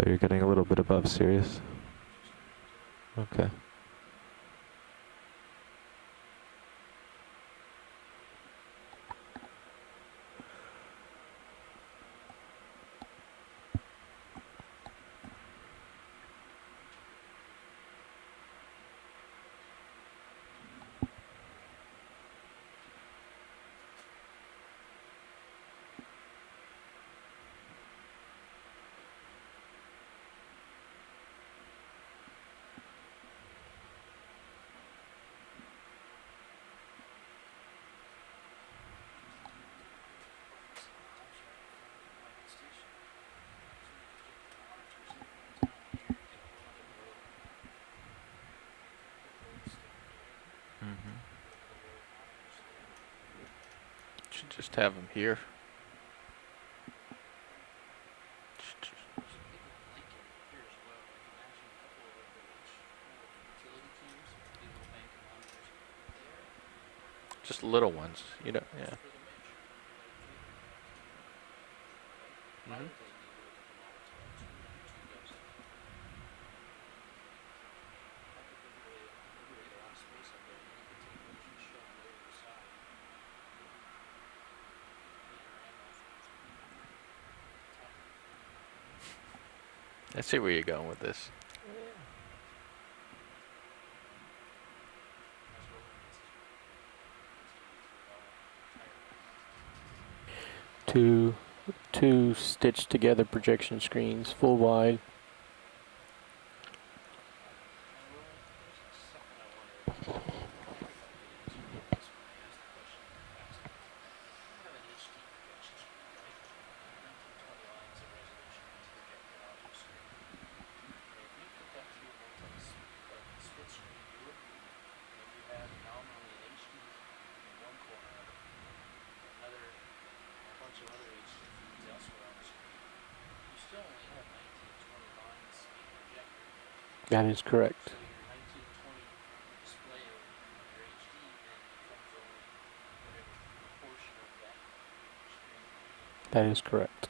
Oh, you're getting a little bit above Sirius. Okay. Should just have them here. Just little ones, you know, yeah. Mm-hmm. I see where you're going with this. Two stitched together projection screens, full wide. That is correct. That is correct.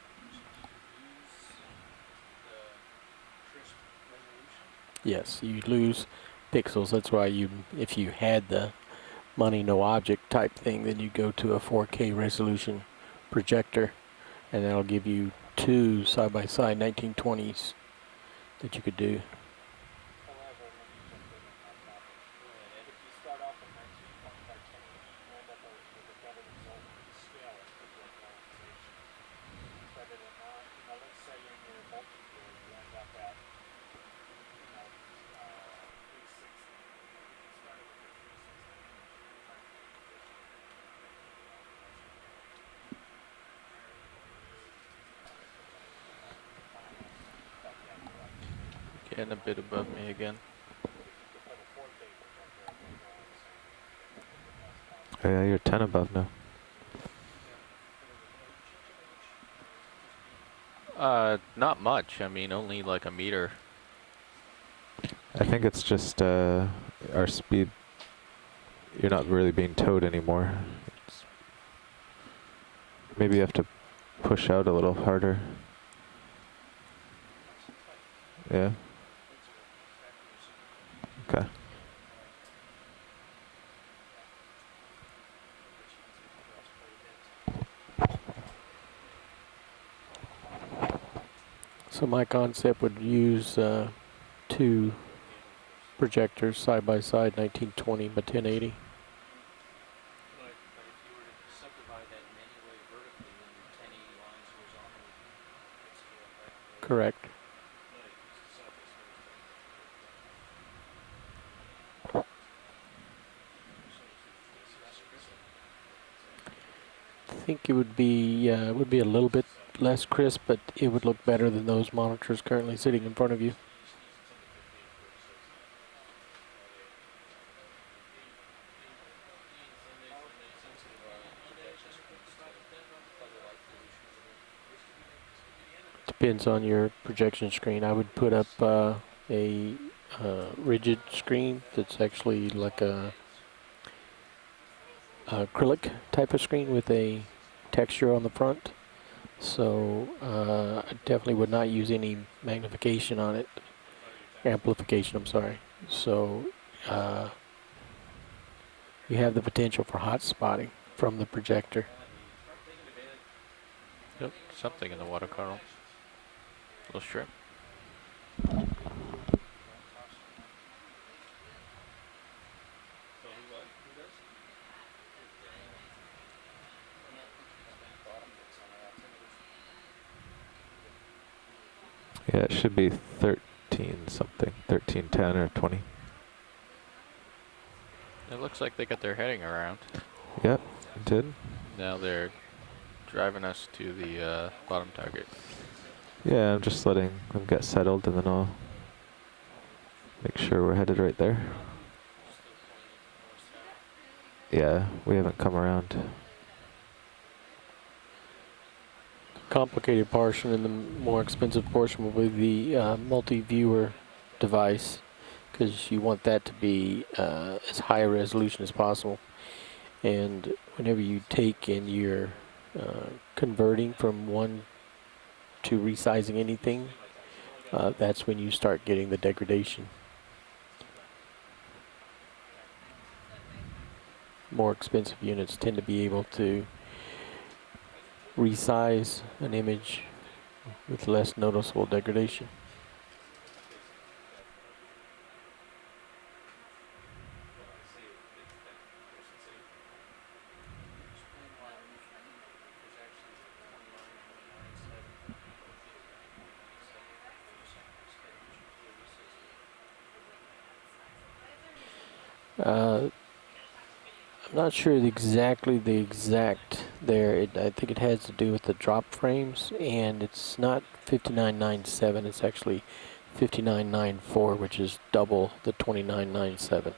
Yes, you lose pixels. That's why if you had the money no object type thing, then you go to a 4K resolution projector, and that'll give you two side-by-side 1920s that you could do. Getting a bit above me again. Oh yeah, you're 10 above now. Not much. I mean, only like a meter. I think it's just our speed. You're not really being towed anymore. Maybe you have to push out a little harder. Yeah. Okay. So my concept would use two projectors side by side, 1920 by 1080. Correct. I think it would be a little bit less crisp, but it would look better than those monitors currently sitting in front of you. Depends on your projection screen. I would put up a rigid screen that's actually like a acrylic type of screen with a texture on the front. So I definitely would not use any magnification on it. Amplification, I'm sorry. So you have the potential for hot spotting from the projector. Yep, something in the water column. Little shrimp. Yeah, it should be 13 something, 1310 or 20. It looks like they got their heading around. Yep, it did. Now they're driving us to the bottom target. Yeah, I'm just letting them get settled and then I'll make sure we're headed right there. Yeah, we haven't come around. Complicated portion and the more expensive portion will be the multi-viewer device, because you want that to be as high a resolution as possible. And whenever you take and you're converting from one to resizing anything, that's when you start getting the degradation. More expensive units tend to be able to resize an image with less noticeable degradation. I'm not sure exactly the exact there. I think it has to do with the drop frames, and it's not 5997. It's actually 5994, which is double the 2997.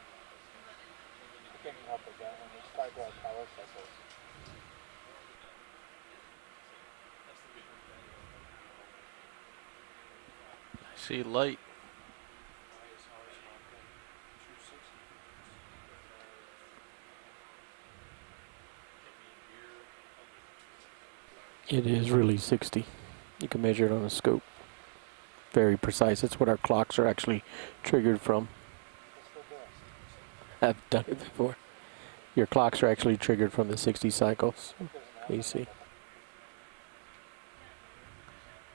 I see light. It is really 60. You can measure it on a scope. Very precise. That's what our clocks are actually triggered from. I've done it before. Your clocks are actually triggered from the 60 cycles. You see.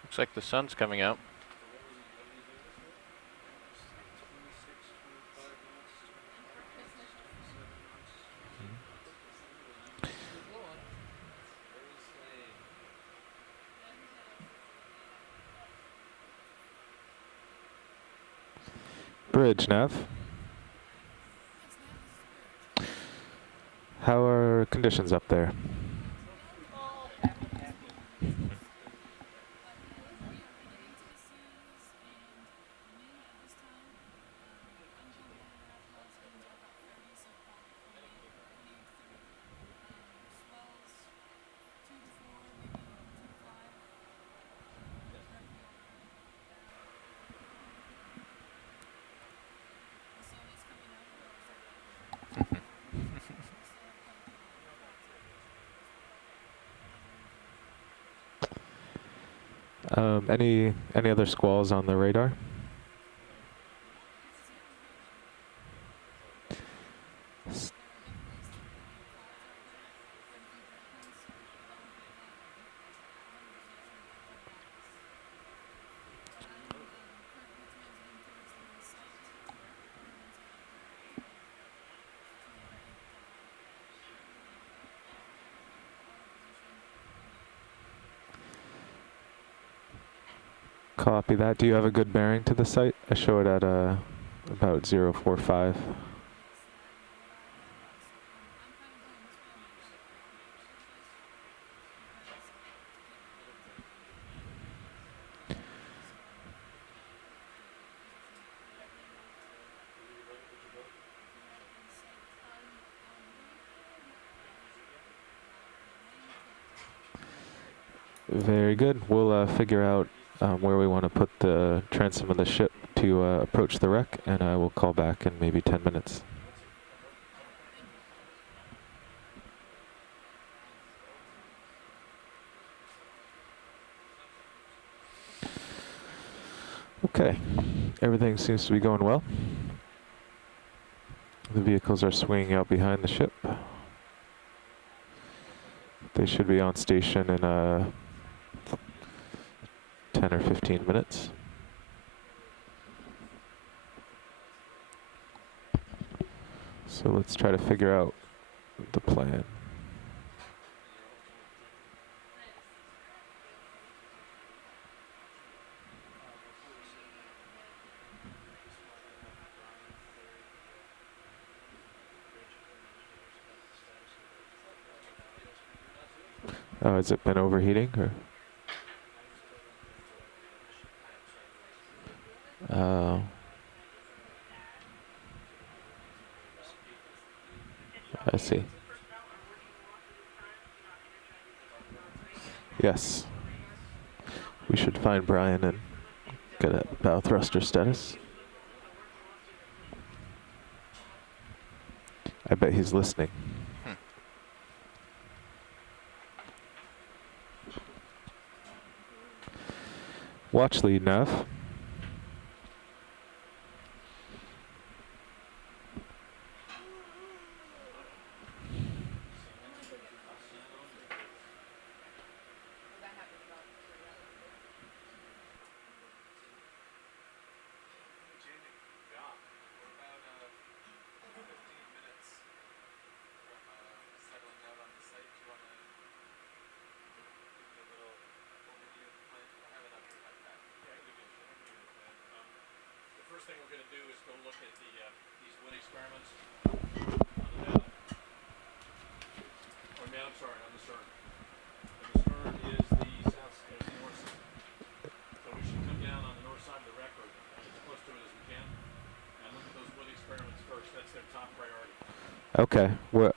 Looks like the sun's coming out. Bridge, Nav. How are conditions up there? Any other squalls on the radar? Copy that. Do you have a good bearing to the site? I show it at about 045. Very good. We'll figure out where we want to put the transom of the ship to approach the wreck, and I will call back in maybe 10 minutes. Okay, everything seems to be going well. The vehicles are swinging out behind the ship. They should be on station in 10 or 15 minutes. So let's try to figure out the plan. Oh, has it been overheating or? I see. Yes. We should find Brian and get a bow thruster status. I bet he's listening. Watch lead nav. First thing we're going to do is go look at these wood experiments on the bow. Or, I'm sorry, on the stern. And the stern is the south, the north side. So we should come down on the north side of the wreck, or as close to it as we can, and look at those wood experiments first. That's their top priority. Okay, we're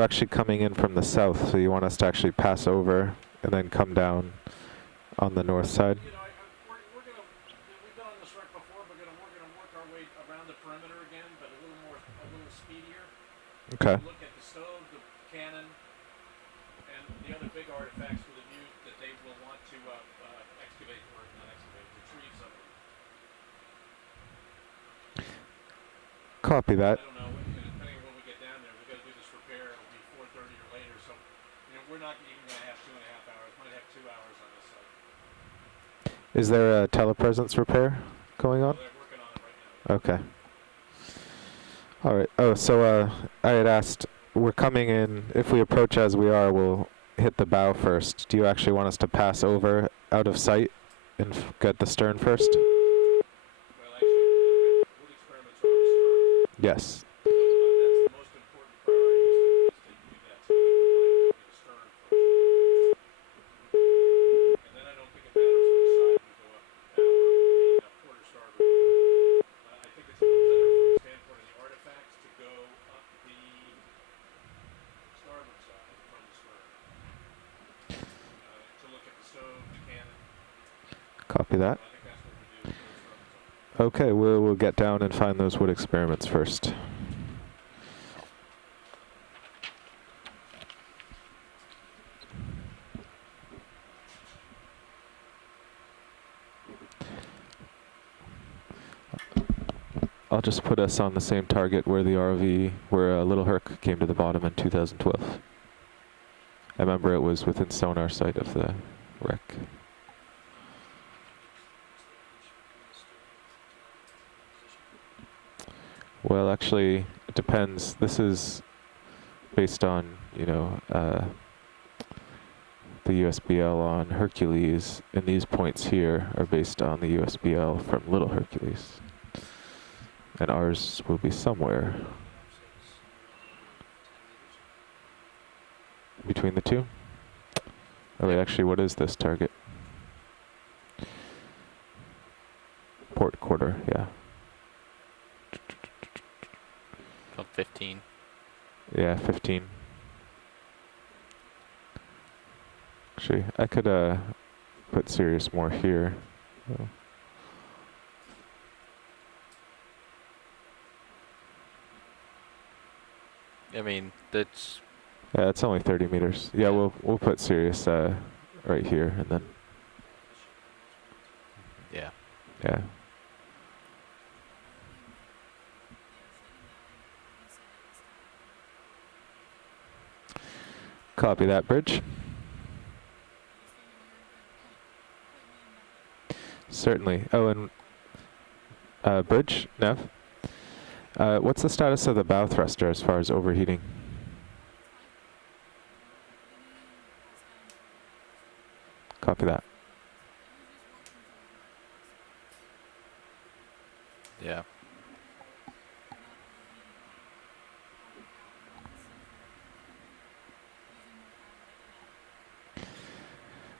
actually coming in from the south, so you want us to actually pass over and then come down on the north side? You know, we're going to, we've been on this wreck before, we're going to work our way around the perimeter again, but a little speedier. Okay. Look at the stove, the cannon, and the other big artifacts with a view that they will want to excavate, or not excavate, retrieve some of them. Copy that. I don't know, depending on when we get down there, we've got to do this repair, it'll be 4:30 or later, so, you know, we're not even going to have 2.5 hours, might have 2 hours on this site. Is there a telepresence repair going on? So they're working on it right now. Okay. All right. Oh, so I had asked, we're coming in, if we approach as we are, we'll hit the bow first. Do you actually want us to pass over out of sight and get the stern first? Well, actually, wood experiments are on the stern. Yes. So, that's the most important priority, is to do that. So we want to do the stern first. And then I don't think it matters which side we go up, bow or port or starboard. I think it's a little better from the standpoint of the artifacts to go up the starboard side from the stern. To look at the stove, the cannon. Copy that. I think that's what we do. Go starboard side. Okay, we'll get down and find those wood experiments first. I'll just put us on the same target where the ROV, where Little Herc came to the bottom in 2012. I remember it was within sonar sight of the wreck. Well, actually, it depends. This is based on, you know, the USBL on Hercules, and these points here are based on the USBL from Little Hercules. And ours will be somewhere between the two. Oh wait, actually, what is this target? Port quarter, yeah. So 15. Yeah, 15. Actually, I could put Sirius more here. Oh. I mean, that's Yeah, it's only 30 meters. Yeah, we'll put Sirius right here, and then yeah. yeah. Copy that, Bridge. Certainly. Oh, and Bridge, Nev. What's the status of the bow thruster as far as overheating? Copy that. Yeah.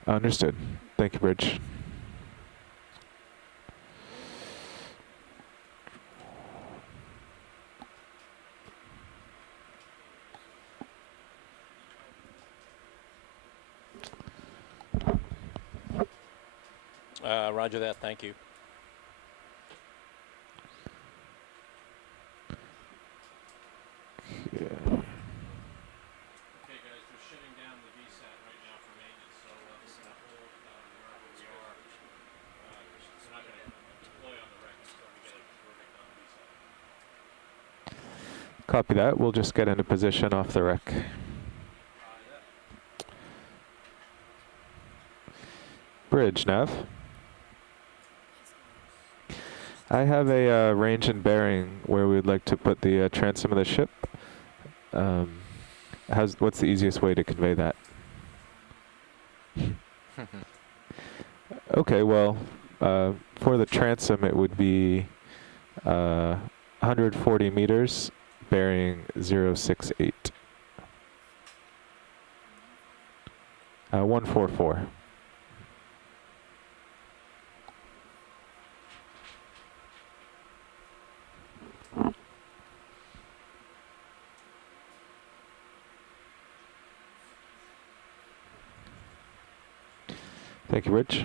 Understood. Thank you, Bridge. Roger that. Thank you. Yeah. Okay, guys, they're shutting down the VSAT right now for maintenance, so we're gonna hold wherever we are. We're not gonna deploy on the wreck until we get a verdict on the VSAT. Copy that. We'll just get into position off the wreck. Bridge, Nav. I have a range and bearing where we'd like to put the transom of the ship. What's the easiest way to convey that? Okay, well, for the transom it would be 140 meters, bearing 068. 144. Thank you, Rich.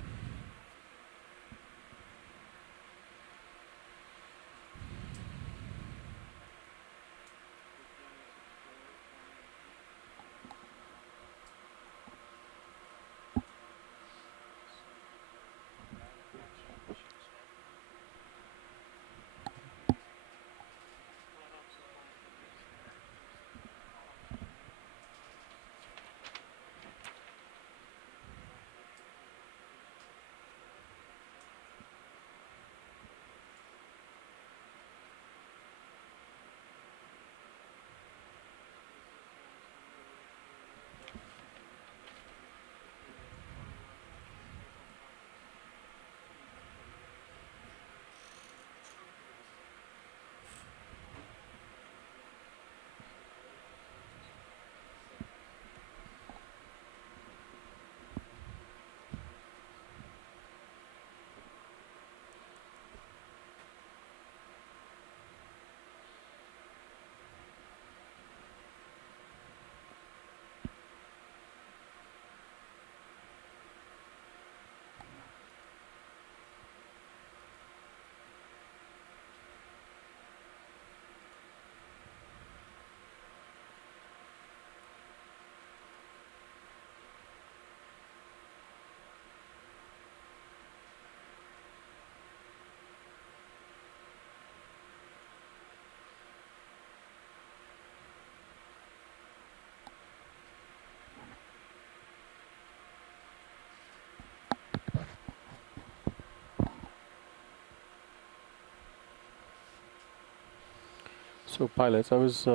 So pilots, I was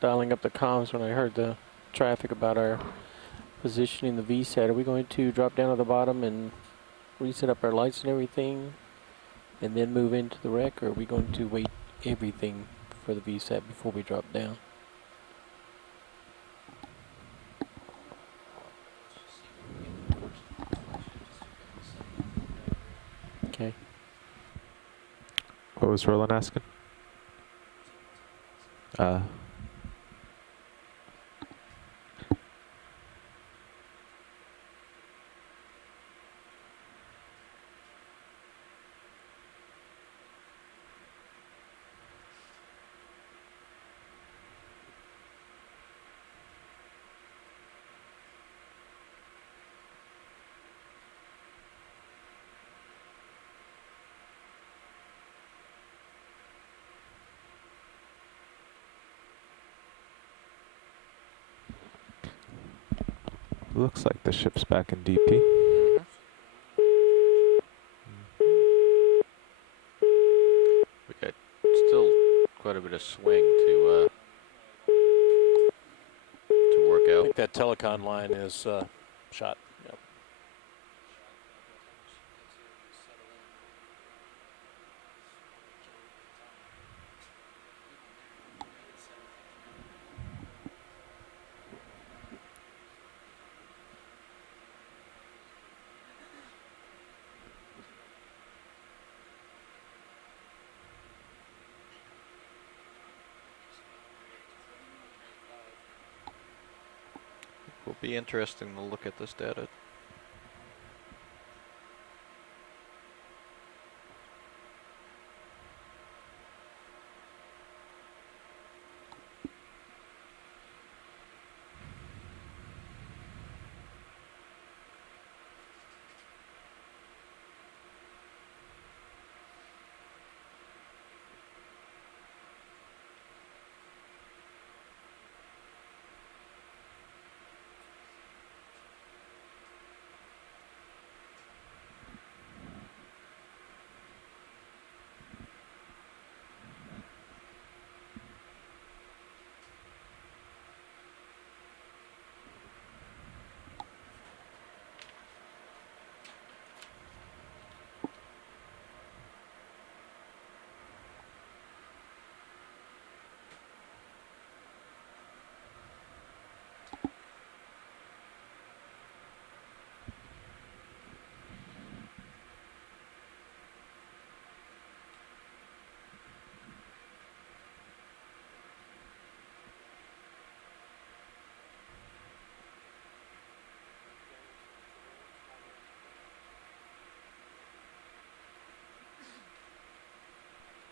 dialing up the comms when I heard the traffic about our positioning the VSAT. Are we going to drop down to the bottom and reset up our lights and everything and then move into the wreck, or are we going to wait everything for the VSAT before we drop down? Okay. What was Roland asking? Looks like the ship's back in DP. Mhm. We got still quite a bit of swing to work I out. think that telecom line is shot. Yep. Will be interesting to look at this data.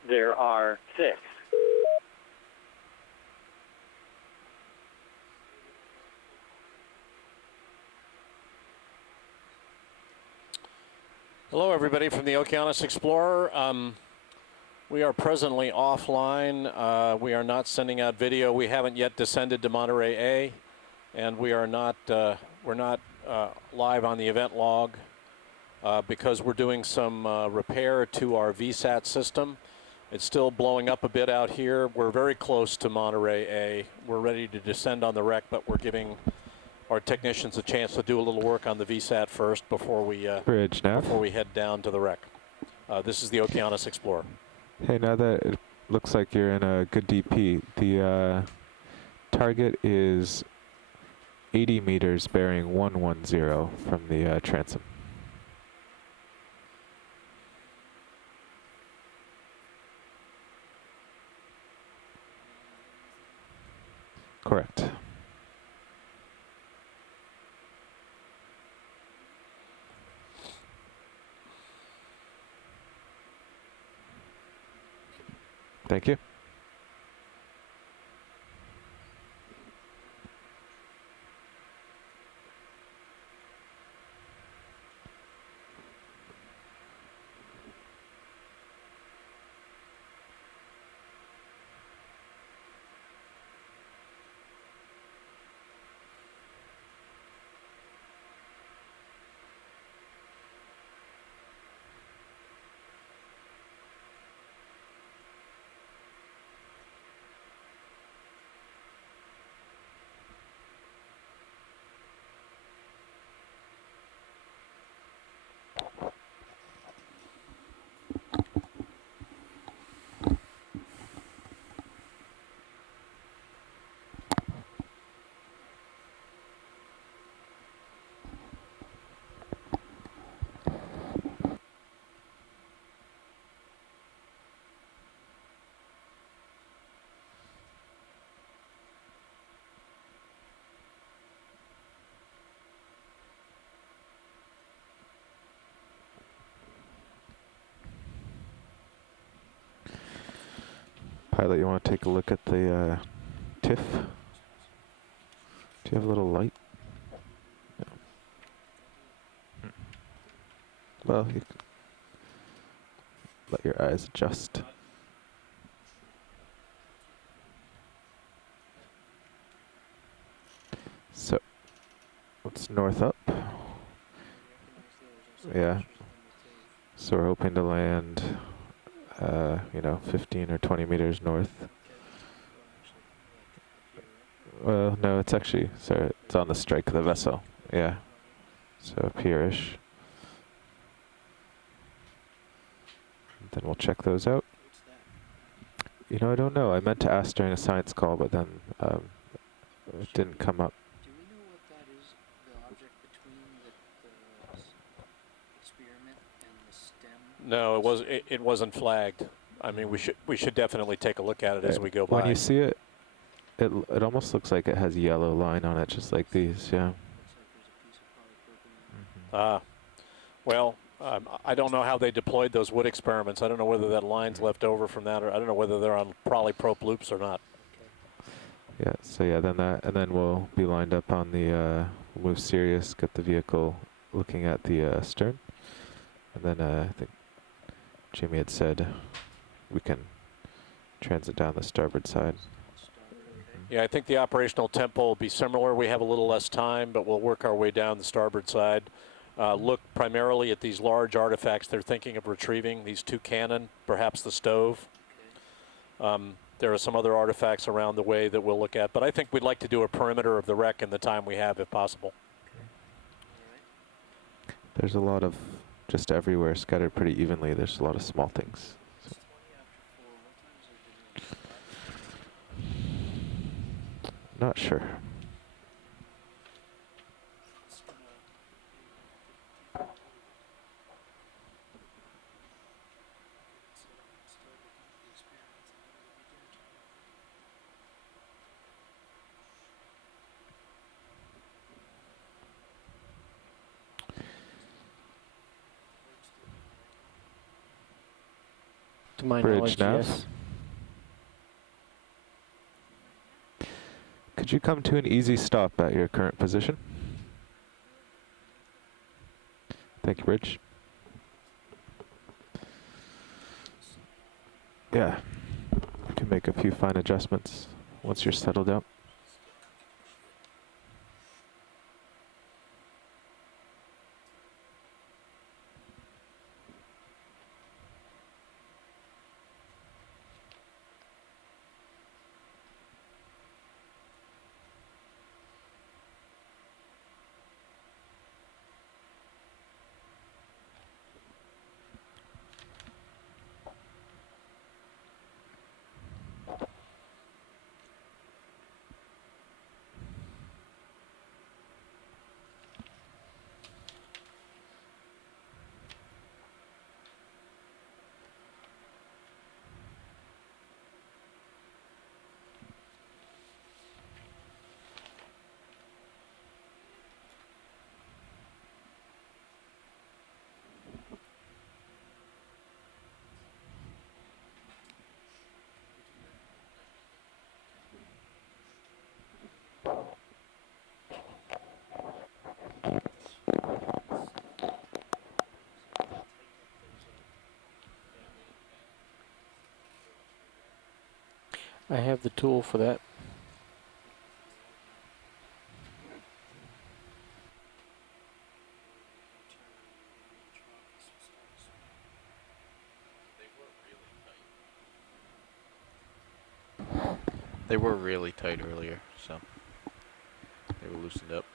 There are 6. Hello, everybody from the Okeanos Explorer. We are presently offline. We are not sending out video. We haven't yet descended to Monterey A, and we are not. We're not live on the event log because we're doing some repair to our VSAT system. It's still blowing up a bit out here. We're very close to Monterey A. We're ready to descend on the wreck, but we're giving our technicians a chance to do a little work on the VSAT first before we Bridge nav. before we head down to the wreck. This is the Okeanos Explorer. Hey, now that it looks like you're in a good DP, the target is 80 meters bearing 110 from the transom. Correct. Thank you. Pilot, you want to take a look at the TIFF? Do you have a little light? No. Well, you can let your eyes adjust. So, what's north up. Yeah. So we're hoping to land, 15 or 20 meters north. Well, no, it's actually, sorry, it's on the strike of the vessel. Yeah. So up here-ish. Then we'll check those out. I don't know. I meant to ask during a science call, but then it didn't come up. Do we know what that is, the object between the experiment and the stem? No, it wasn't flagged. I mean, we should definitely take a look at it as we go by. When you see it, it almost looks like it has yellow line on it, just like these, yeah. Looks like there's a piece of polypropylene. Well, I don't know how they deployed those wood experiments. I don't know whether that line's left over from that, or I don't know whether they're on polyprop loops or not. Yeah, so yeah, then we'll be lined up on the, we'll move Sirius, get the vehicle looking at the stern. And then I think Jimmy had said we can transit down the starboard side. Yeah, I think the operational tempo will be similar. We have a little less time, but we'll work our way down the starboard side. Look primarily at these large artifacts they're thinking of retrieving, these two cannon, perhaps the stove. There are some other artifacts around the way that we'll look at, but I think we'd like to do a perimeter of the wreck in the time we have, if possible. There's a lot of, just everywhere, scattered pretty evenly, there's a lot of small things. So. Not sure. To my Bridge knowledge, nav. yes. Could you come to an easy stop at your current position? Thank you, Bridge. Yeah, you can make a few fine adjustments once you're settled out. I have the tool for that. They were really tight earlier, so they were loosened up.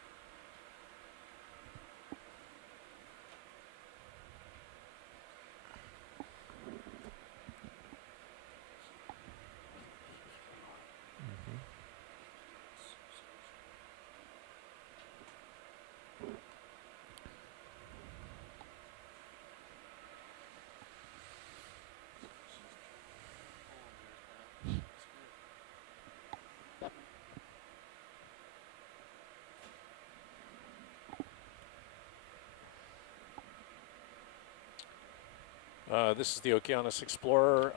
This is the Okeanos Explorer.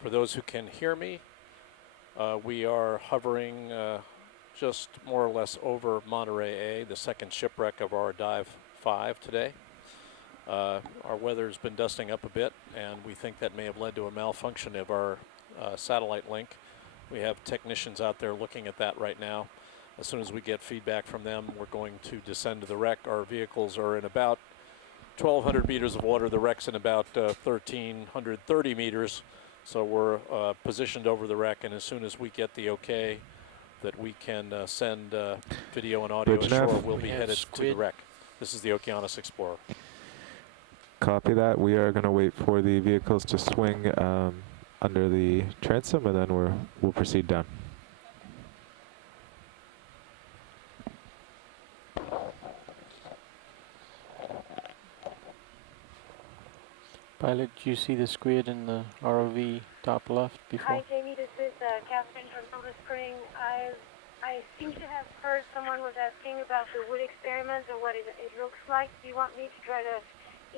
For those who can hear me, we are hovering just more or less over Monterrey A, the second shipwreck of our Dive 5 today. Our weather's been dusting up a bit, and we think that may have led to a malfunction of our satellite link. We have technicians out there looking at that right now. As soon as we get feedback from them, we're going to descend to the wreck. Our vehicles are in about 1,200 meters of water. The wreck's in about 1,330 meters. So we're positioned over the wreck, and as soon as we get the okay that we can send video and audio Bridge ashore, nav. we'll We be have headed to squid. the wreck. This is the Okeanos Explorer. Copy that. We are going to wait for the vehicles to swing under the transom, and then we'll proceed down. Pilot, did you see the squid in the ROV top left before? Hi, Jamie. This is Catherine from Silver Spring. I seem to have heard someone was asking about the wood experiment or what it looks like. Do you want me to try to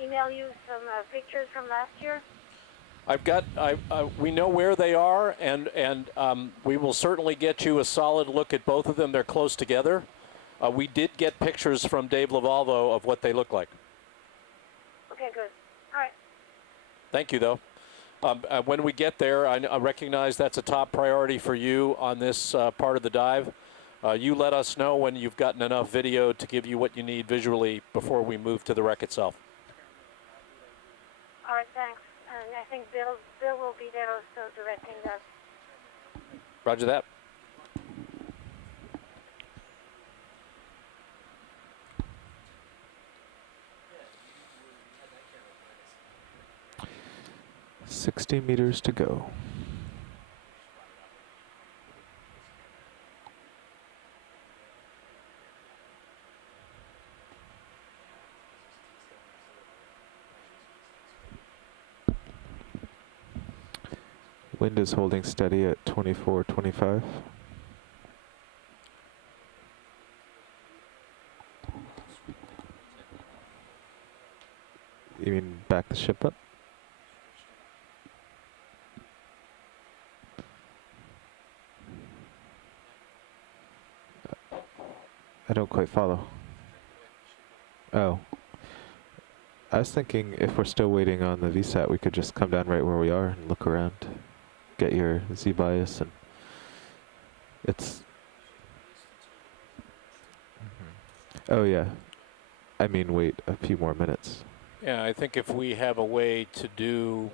email you some pictures from last year? We know where they are, and we will certainly get you a solid look at both of them. They're close together. We did get pictures from Dave Lavalvo of what they look like. Okay, good. All right. Thank you, though. When we get there, I recognize that's a top priority for you on this part of the dive. You let us know when you've gotten enough video to give you what you need visually before we move to the wreck itself. All right, thanks. And I think Bill will be there also directing that. Roger that. $60 meters to go. Wind is holding steady at 24-25. You mean back the ship up? I don't quite follow. Oh. I was thinking if we're still waiting on the VSAT, we could just come down right where we are and look around. Get your Z-bias, and it's... Oh yeah. I mean wait a few more minutes. Yeah, I think if we have a way to do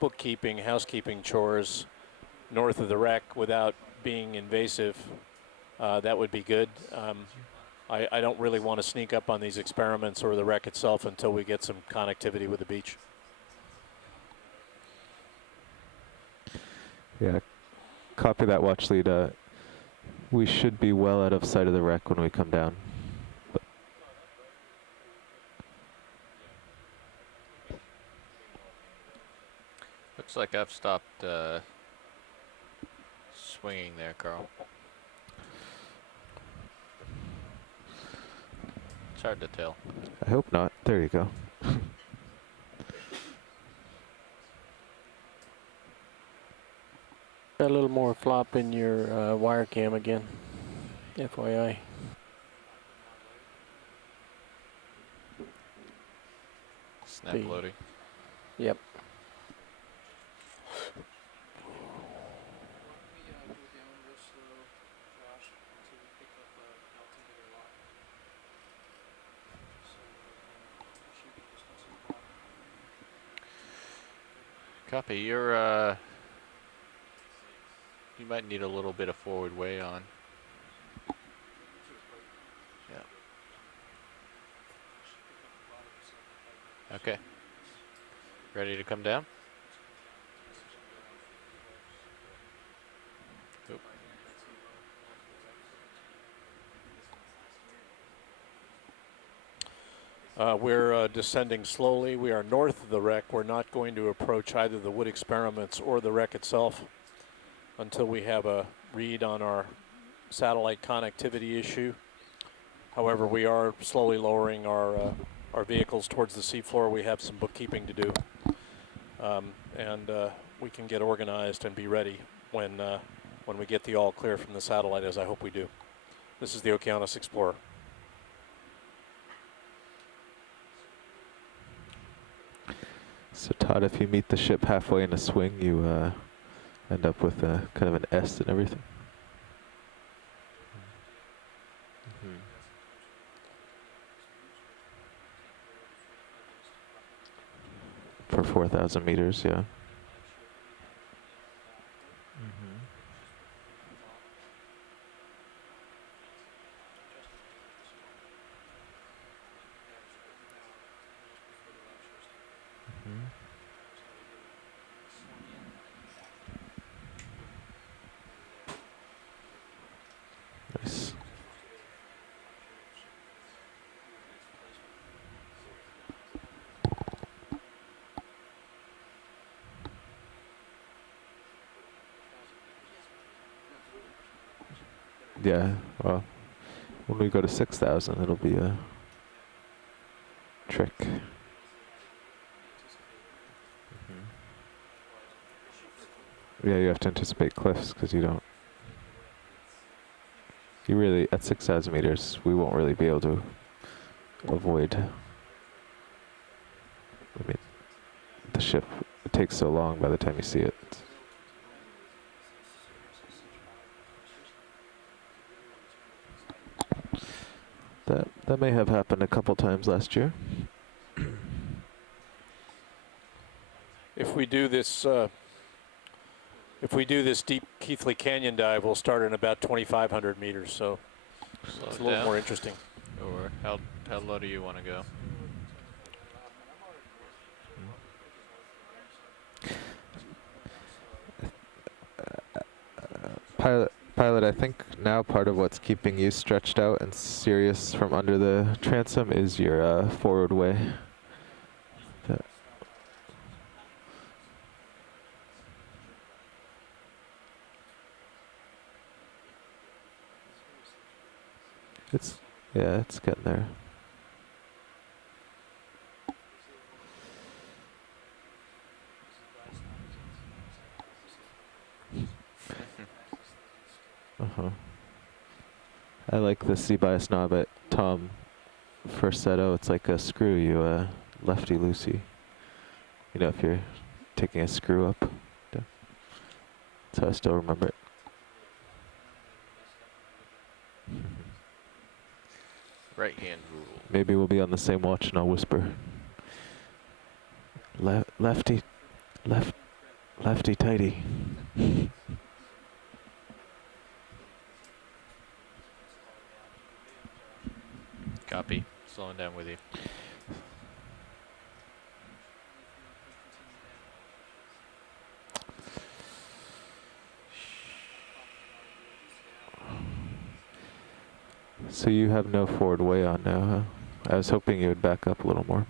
bookkeeping, housekeeping chores north of the wreck without being invasive, that would be good. I don't really want to sneak up on these experiments or the wreck itself until we get some connectivity with the beach. Yeah, copy that, watch lead. We should be well out of sight of the wreck when we come down. But Looks like I've stopped swinging there, Carl. It's hard to tell. I hope not. There you go. Got a little more flop in your wire cam again, FYI. Snap The- loading. Yep. Why don't we go down real slow, Josh, until we pick up altimeter lock. So we should be distance of water. Copy. You're you might need a little bit of forward way on. Yeah. Okay. Ready to come down? Oop. We're descending slowly. We are north of the wreck. We're not going to approach either the wood experiments or the wreck itself until we have a read on our satellite connectivity issue. However, we are slowly lowering our vehicles towards the seafloor. We have some bookkeeping to do, and we can get organized and be ready when we get the all clear from the satellite, as I hope we do. This is the Okeanos Explorer. So Todd, if you meet the ship halfway in a swing, you end up with kind of an S and everything. 4,000 meters, yeah. Nice. Yeah, well, when we go to 6,000, it'll be a trick. Yeah, you have to anticipate cliffs because you don't. You really, at 6,000 meters, we won't really be able to avoid. I mean, the ship, it takes so long by the time you see it. That may have happened a couple times last year. If we do this deep Keithley Canyon dive, we'll start in about 2,500 meters, so Slow it's it a little down. more interesting. Or how low do you want to go? Pilot, I think now part of what's keeping you stretched out and serious from under the transom is your forward way. It's getting there. I like the C-bias knob at Tom first said, oh, it's like a screw, you lefty loosey. You know, if you're taking a screw up. Yeah. So I still remember it. Right hand rule. Maybe we'll be on the same watch and I'll whisper. Lefty tighty. Copy. Slowing down with you. So you have no forward way on now, huh? I was hoping you would back up a little more.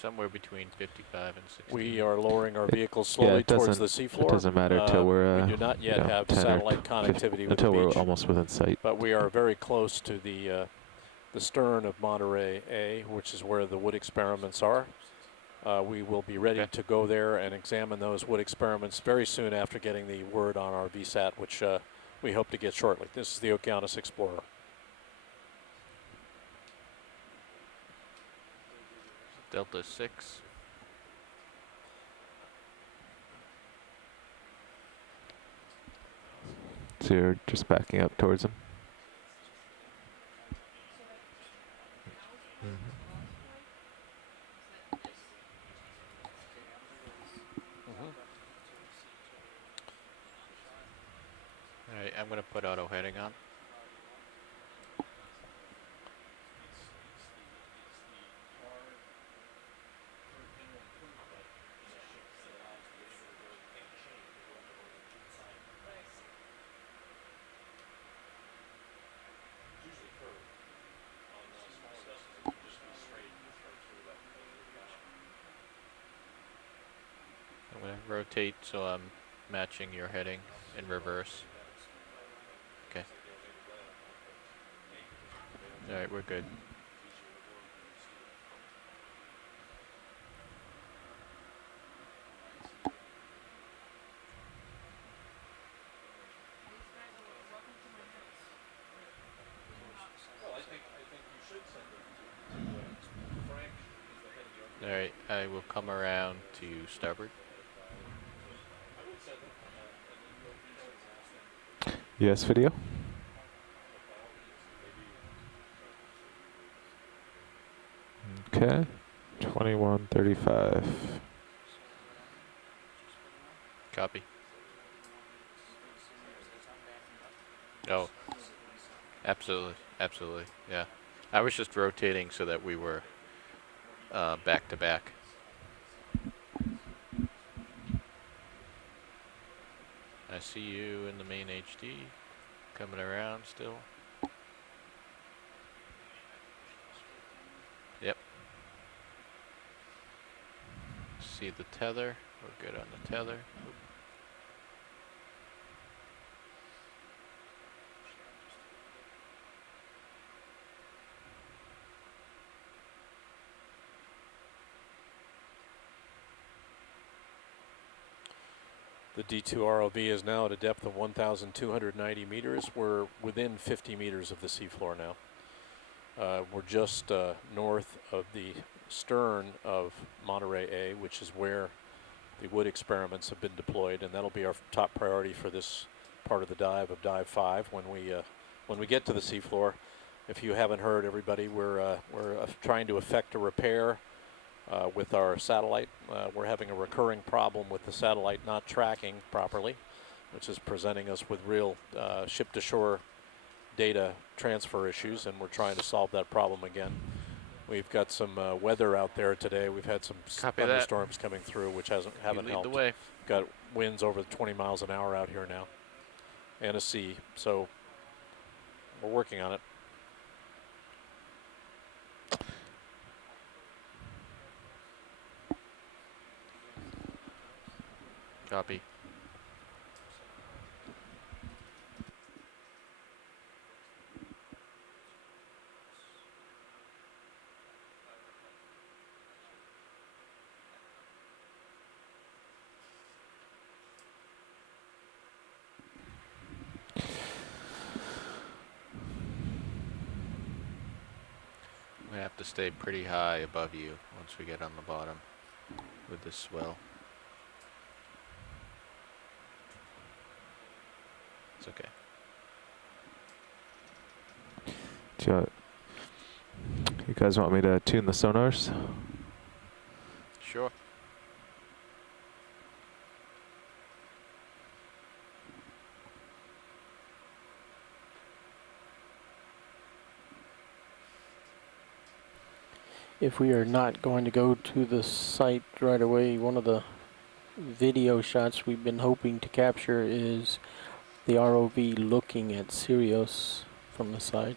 Somewhere between 55 and 60. We are lowering our vehicle slowly towards the seafloor. It doesn't matter till we're we do not yet you know, have 10 or satellite connectivity with until the we're beach, almost within sight. but we are very close to the stern of Monterrey A, which is where the wood experiments are. We will be ready to go there and examine those wood experiments very soon after getting the word on our VSAT, which we hope to get shortly. This is the Okeanos Explorer. Delta 6. So you're just backing up towards him. All right, I'm going to put auto heading on. I'm going to rotate so I'm matching your heading in reverse. Okay. All right, we're good. All Alright, I will come around to starboard. US video. Okay. 2135. Copy. Oh, absolutely, absolutely, yeah. I was just rotating so that we were back to back. I see you in the main HD, coming around still. Yep. See the tether, we're good on the tether. Oop. The D2 ROV is now at a depth of 1,290 meters. We're within 50 meters of the seafloor now. We're just north of the stern of Monterrey A, which is where the wood experiments have been deployed, and that'll be our top priority for this part of the dive of Dive 5 when we get to the seafloor. If you haven't heard, everybody, we're trying to effect a repair with our satellite. We're having a recurring problem with the satellite not tracking properly, which is presenting us with real ship-to-shore data transfer issues, and we're trying to solve that problem again. We've got some weather out there today. We've had some thunderstorms coming through, which haven't helped. The way. Got winds over 20 miles an hour out here now, and a sea. So we're working on it. Copy. We have to stay pretty high above you once we get on the bottom with this swell. It's okay. You guys want me to tune the sonars? Sure. If we are not going to go to the site right away, one of the video shots we've been hoping to capture is the ROV looking at Sirius from the side.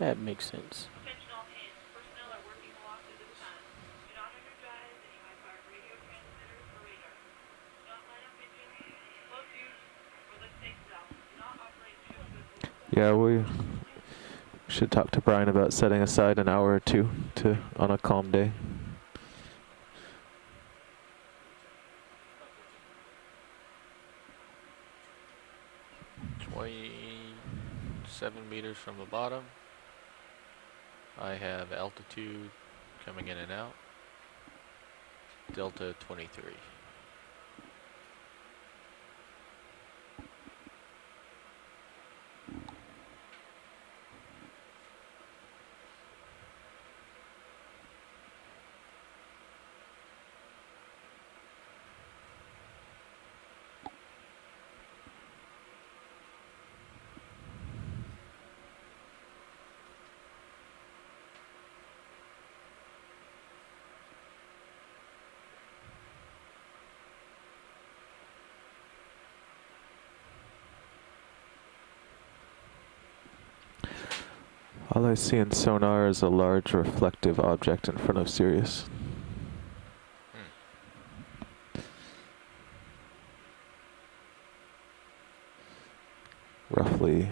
That makes sense. Attention all hands. Personnel are working aloft at this time. Do not energize any high-powered radio transmitters or radar. Do not line up engines, blow tubes, or lift tanks out. Do not operate ship vessels. Yeah, we should talk to Brian about setting aside an hour or two on a calm day. Seven meters from the bottom. I have altitude coming in and out. Delta 23. All I see in sonar is a large reflective object in front of Sirius. Roughly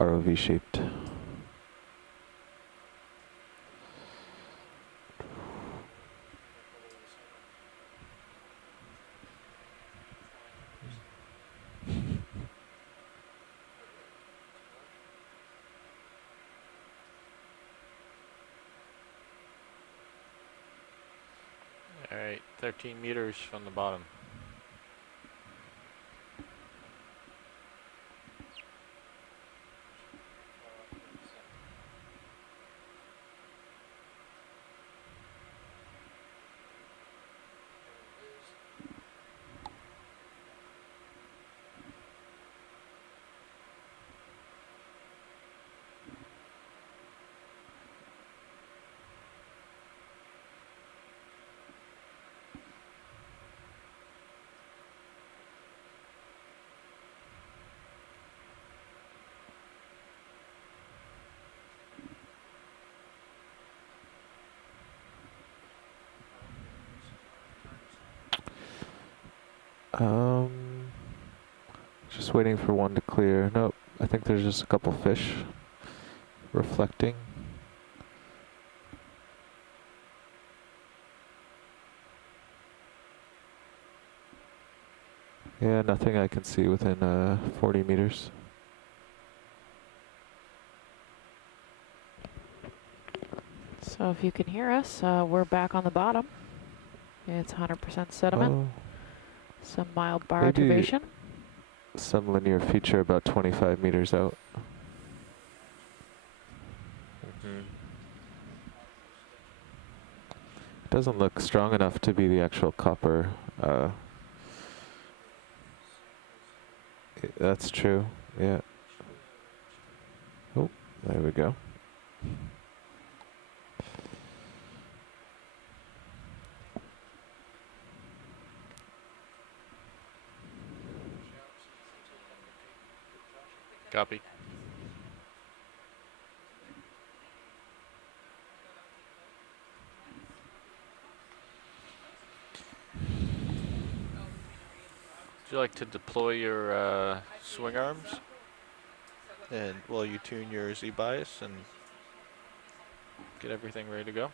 ROV shaped. 13 meters from the bottom. Just waiting for one to clear. Nope, I think there's just a couple fish reflecting. Yeah, nothing I can see within 40 meters. So if you can hear us, we're back on the bottom. It's 100% sediment. Oh, Some mild maybe bioturbation. some linear feature about 25 meters out. Doesn't look strong enough to be the actual copper. That's true, yeah. Oh, there we go. Copy. Would you like to deploy your swing arms? And while you tune your Z-bias and get everything ready to go?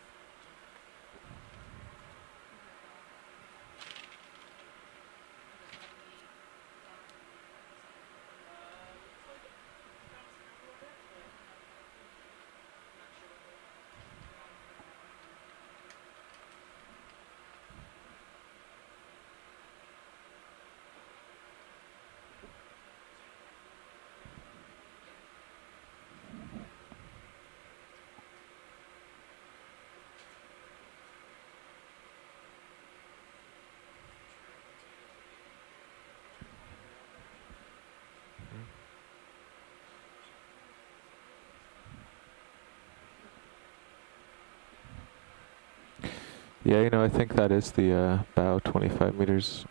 Yeah, you know, I think that is the bow 25 meters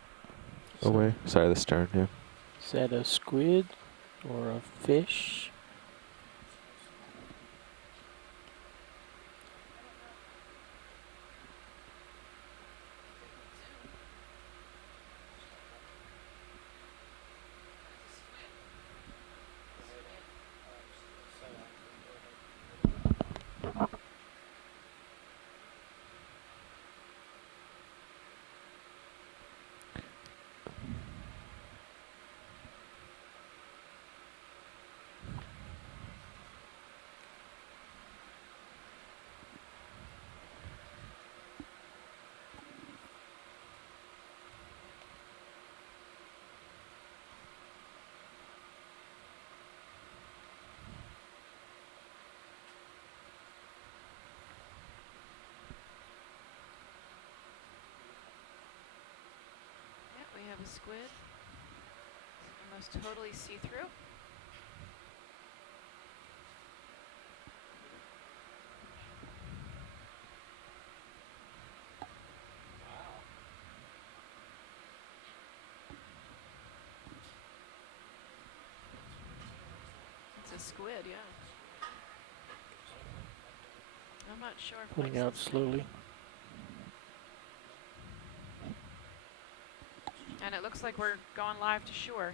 away. Sorry, the stern, yeah. Is that a squid or a fish? Yep, we have a squid. Almost totally see-through. It's a squid, yeah. I'm not sure if Putting Mike's out listening. slowly. And it looks like we're going live to shore,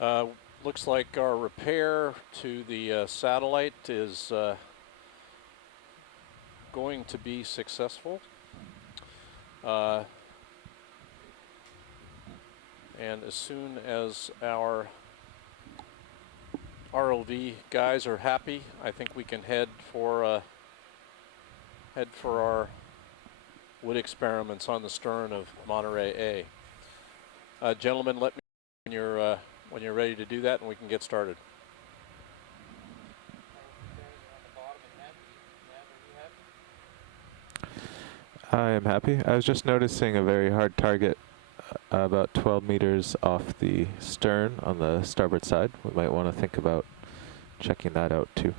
so. Looks like our repair to the satellite is going to be successful. And as soon as our ROV guys are happy, I think we can head for our wood experiments on the stern of Monterey A. Gentlemen, let me know when you're ready to do that, and we can get started. I am happy. I was just noticing a very hard target about 12 meters off the stern on the starboard side. We might want to think about checking that out too.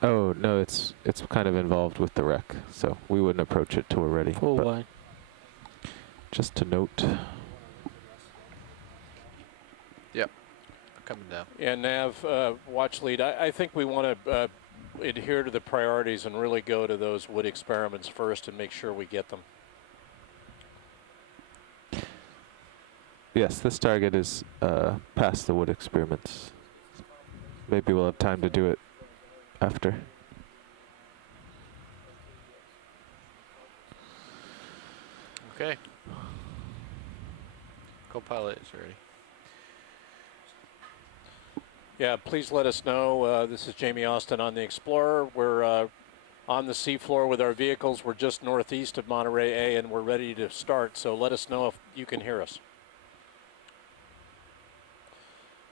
Oh no, it's kind of involved with the wreck, so we wouldn't approach it till we're ready. Full line. Just to note. Yep. Coming down. And Nav, watch lead. I think we want to adhere to the priorities and really go to those wood experiments first and make sure we get them. Yes, this target is past the wood experiments. Maybe we'll have time to do it after. Okay. Co-pilot is ready. Yeah, please let us know. This is Jamie Austin on the Explorer. We're on the seafloor with our vehicles. We're just northeast of Monterey A, and we're ready to start, so let us know if you can hear us.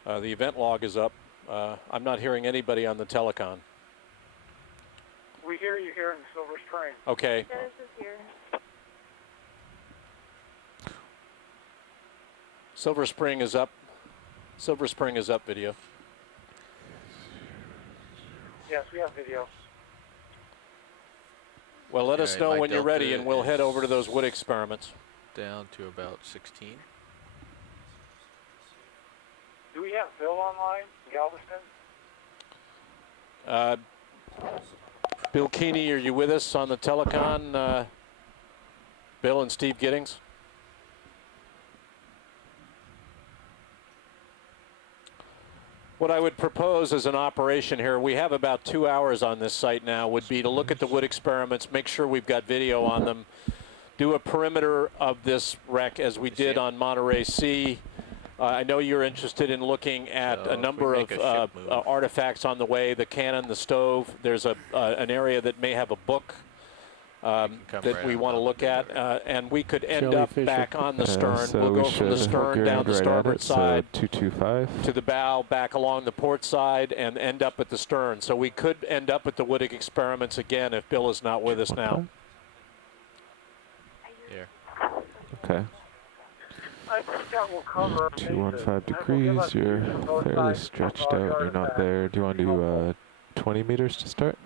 The event log is up. I'm not hearing anybody on the telecon. We hear you here in Silver Spring. Okay. Dennis is here. Silver Spring is up. Silver Spring is up video. Yes, we have video. Well, let us Okay, know my when you're ready, delta and we'll head is over to those wood experiments. Down to about 16. Do we have Bill online, Galveston? Bill Keeney, are you with us on the telecon? Bill and Steve Giddings? What I would propose as an operation here, we have about 2 hours on this site now, would be to look at the wood experiments, make sure we've got video on them, do a perimeter of this wreck as we did on Monterey C. I know you're interested in looking at So a if number we of make a ship move. artifacts on the way, the cannon, the stove. There's an area that may have a book come that right we on want to top look of at, it. and we could end Shelley up Fisher. back on the stern. So We'll we go from the should stern down the right at starboard it, so side 225. to the bow, back along the port side, and end up at the stern. So we could end up at the wood experiments again if Bill is not with us now. Here. Okay. I think that will cover. 215 degrees. You're fairly stretched out. You're not there. Do you want to do 20 meters to start?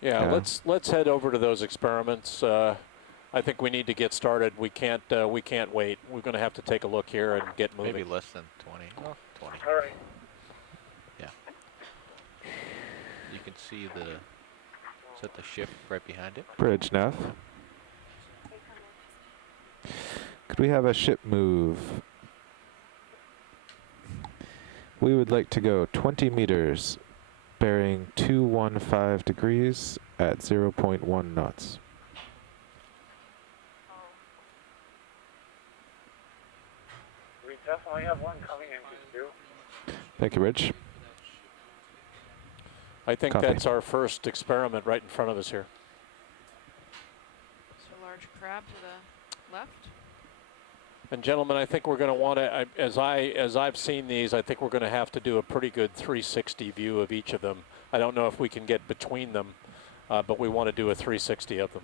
Yeah, let's head over to those experiments. I think we need to get started. We can't wait. We're going to have to take a look here and get moving. Maybe less than 20. Oh, 20. All right. Yeah. You can see the, is that the ship right behind it? Bridge nav. Could we have a ship move? We would like to go 20 meters, bearing 215 degrees at 0.1 knots. We definitely have one coming in too. Thank you, Rich. I think Copy. that's our first experiment right in front of us here. So large crab to the left. And gentlemen, I think we're going to want to, as I've seen these, I think we're going to have to do a pretty good 360 view of each of them. I don't know if we can get between them, but we want to do a 360 of them.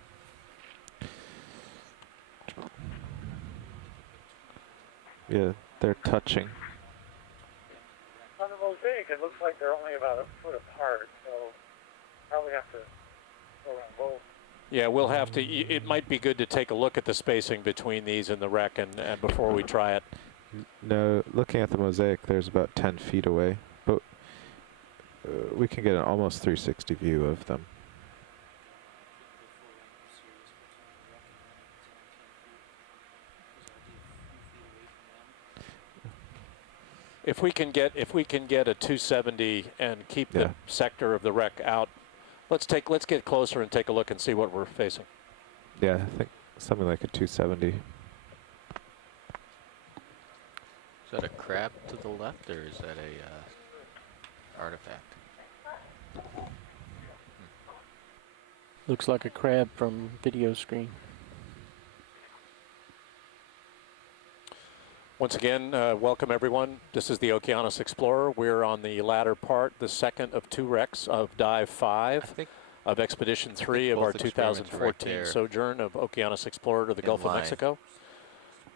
Yeah, they're touching. On the mosaic, it looks like they're only about a foot apart, so probably have to go around both. Yeah, we'll have to. It might be good to take a look at the spacing between these and the wreck, and before we try it. No, looking at the mosaic, there's about 10 feet away, but we can get an almost 360 view of them. If we can get a 270 and keep the sector of the wreck out Let's get closer and take a look and see what we're facing. Yeah, I think something like a 270. Is that a crab to the left, or is that a artifact? Looks like a crab from video screen. Once again, welcome everyone. This is the Okeanos Explorer. We're on the latter part, the second of 2 wrecks of Dive 5 of Expedition 3 of our 2014 sojourn of Okeanos Explorer to the Gulf of Mexico.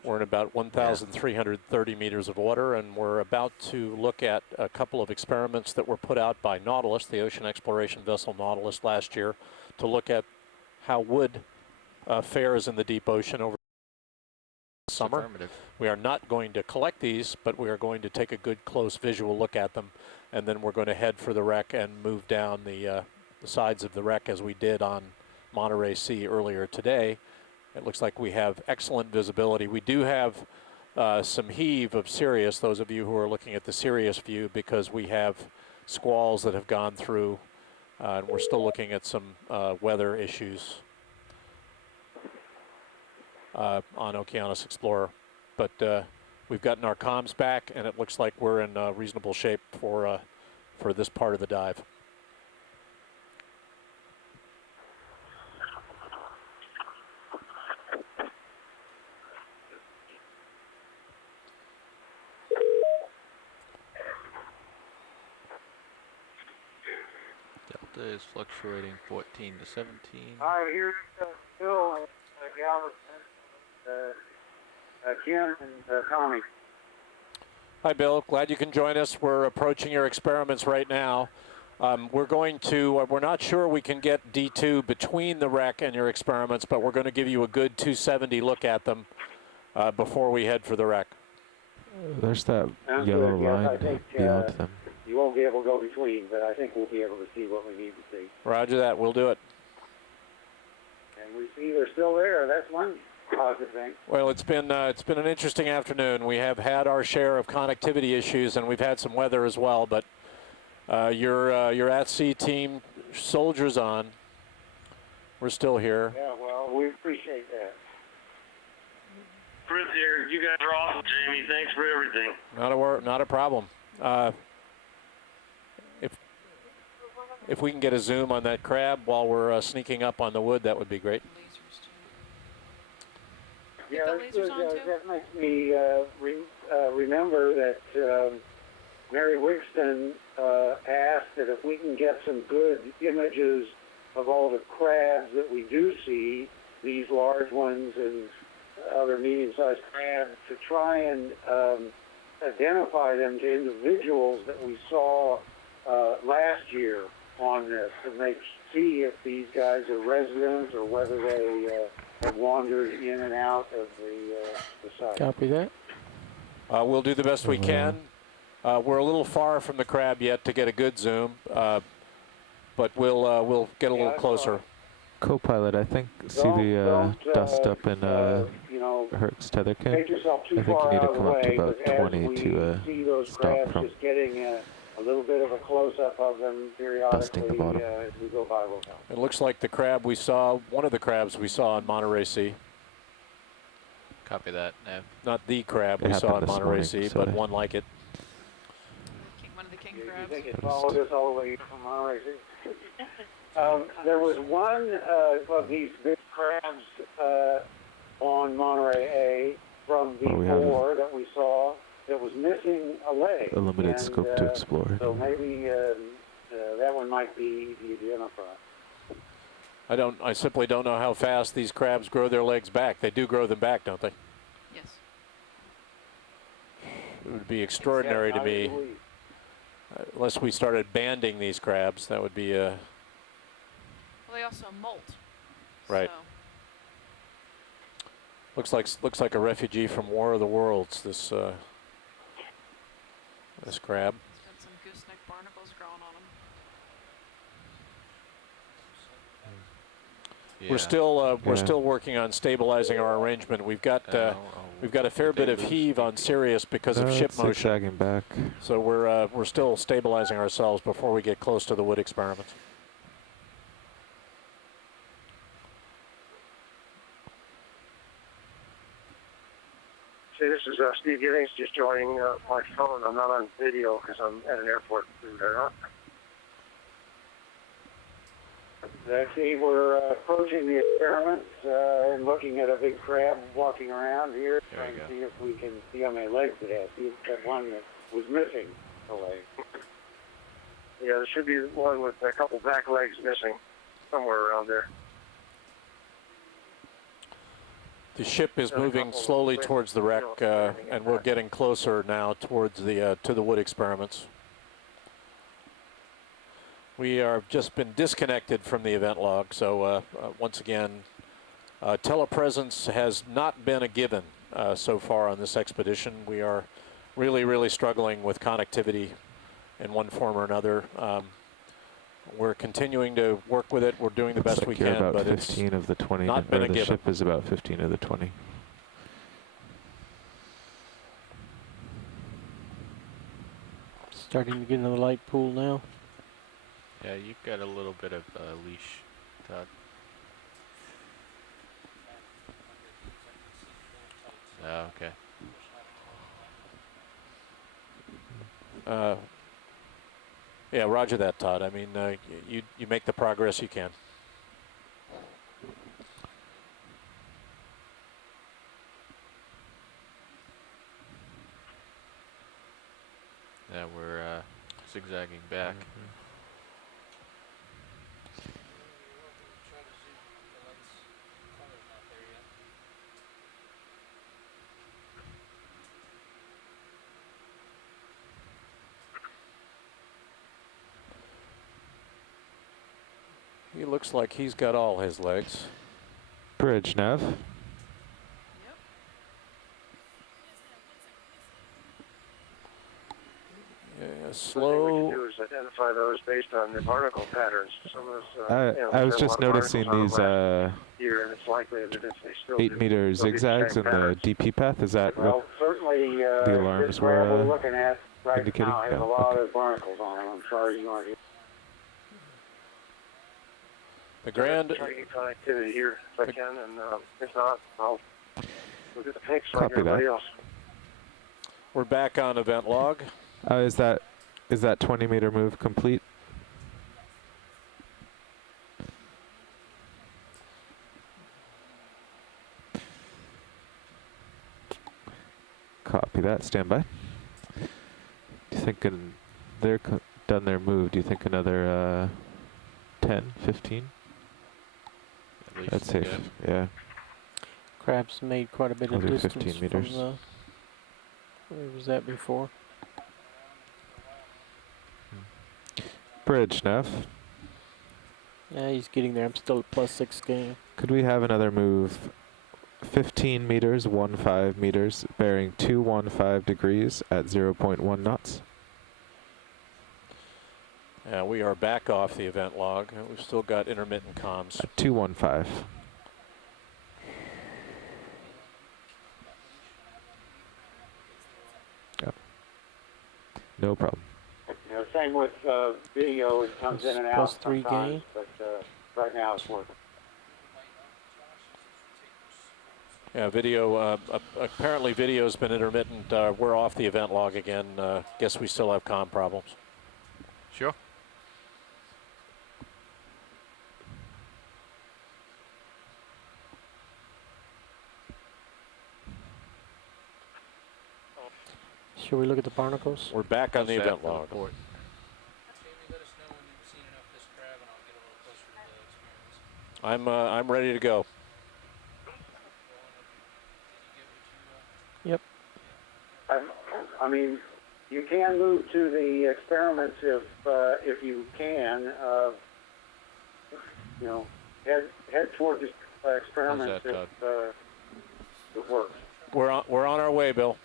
We're in about 1,330 meters of water, and we're about to look at a couple of experiments that were put out by Nautilus, the ocean exploration vessel Nautilus, last year, to look at how wood fares in the deep ocean over summer. We are not going to collect these, but we are going to take a good close visual look at them, and then we're going to head for the wreck and move down the sides of the wreck as we did on Monterrey Sea earlier today. It looks like we have excellent visibility. We do have some heave of Sirius, those of you who are looking at the Sirius view, because we have squalls that have gone through, and we're still looking at some weather issues on Okeanos Explorer. But we've gotten our comms back, and it looks like we're in reasonable shape for this part of the dive. Delta is fluctuating 14 to 17. Hi, here's Phil, Kim, and Tommy. Hi, Bill. Glad you can join us. We're approaching your experiments right now. We're not sure we can get D2 between the wreck and your experiments, but we're going to give you a good 270 look at them before we head for the wreck. There's that yellow line beyond them. You won't be able to go between, but I think we'll be able to see what we need to see. Roger that. We'll do it. And we see they're still there. That's one positive thing. Well, it's been an interesting afternoon. We have had our share of connectivity issues, and we've had some weather as well. But your at-sea team soldiers on. We're still here. Yeah, well, we appreciate that. Chris here. You guys are awesome, Jamie. Thanks for everything. Not a problem. If we can get a zoom on that crab while we're sneaking up on the wood, that would be great. Yeah, that makes me remember that Mary Wigston asked that if we can get some good images of all the crabs that we do see, these large ones and other medium-sized crabs, to try and identify them to individuals that we saw last year on this, and see if these guys are residents or whether they have wandered in and out of the site. Copy that. We'll do the best we can. We're a little far from the crab yet to get a good zoom, but we'll get a little closer. Co-pilot, I think, see the dust up in Herc's tether camp. I think you need to come up to about 20 to stop from just getting a little bit of a close-up of them periodically the bottom. As we go by. It looks like the crab we saw, one of the crabs we saw on Monterey Sea. Copy that, Nav. Not the crab we saw on Monterey Sea, but one like it. One of the king crabs. You think it followed us all the way from Monterey Sea? There was one of these big crabs on Monterey A from before that we saw that was missing a leg. A limited scope to explore. So maybe that one might be easy to identify. I simply don't know how fast these crabs grow their legs back. They do grow them back, don't they? Yes. It would be extraordinary to me, unless we started banding these crabs. That would be a... Well, they also molt. Right. So. Looks like a refugee from War of the Worlds. This crab. It's got some gooseneck barnacles growing on them. Yeah. We're still working on stabilizing our arrangement. We've got a fair bit of heave on Sirius because of ship motion. Zigzagging back. So we're still stabilizing ourselves before we get close to the wood experiments. See, this is Steve Giddings just joining my phone. I'm not on video because I'm at an airport. See, we're approaching the experiments and looking at a big crab walking around here, trying to see if we can see how many legs it has. See, that one that was missing a leg. Yeah, there should be one with a couple back legs missing somewhere around there. The ship is moving slowly towards the wreck, and we're getting closer now towards the to the wood experiments. We are just been disconnected from the event log, so once again, telepresence has not been a given so far on this expedition. We are really struggling with connectivity in one form or another. We're continuing to work with it. We're doing the best we can, about but 15 it's of the 20. not been a the given. Ship is about 15 of the 20. Starting to get into the light pool now. Yeah, you've got a little bit of leash, Todd. Oh, okay. Yeah, roger that, Todd. I mean, you make the progress you can. Yeah, we're zigzagging back. He looks like he's got all his legs. Bridge, Nav. Yeah, slow. What we can do is identify those based on the barnacle patterns. Some of those, I was just noticing these here, and it's likely that if they still 8-meter zigzags in the DP path. Is that what certainly, the alarms this crab were we're looking at right indicating? now has a lot of barnacles on them. I'm sorry you aren't here. The grand. Try to get connectivity here if I can, and if not, I'll look at the pics like Copy everybody that. else. We're back on event log. Is that 20-meter move complete? Copy that. Stand by. Do you think they're done their move? Do you think another 10, 15? At least, That's safe. Yeah. Crab's made quite a bit We'll of do distance 15 meters. from the, where was that before? Bridge, Nav. Yeah, he's getting there. I'm still at +6 gain. Could we have another move? 15 meters, 15 meters, bearing 215 degrees at 0.1 knots. We are back off the event log. We've still got intermittent comms. 215. Yeah. No problem. You know, same with video. It comes in and out +3 sometimes, gain. but right now it's working. Yeah, video. Apparently, video's been intermittent. We're off the event log again. Guess we still have comm problems. Sure. Should we look at the barnacles? We're back on the event log. Jamie, let us know when you've seen enough of this crab, and I'll get a little closer to the experiments. I'm ready to go. Yep. I mean, you can move to the experiments if you can. You know, head toward the experiments How's that, if it works. We're on our way, Bill.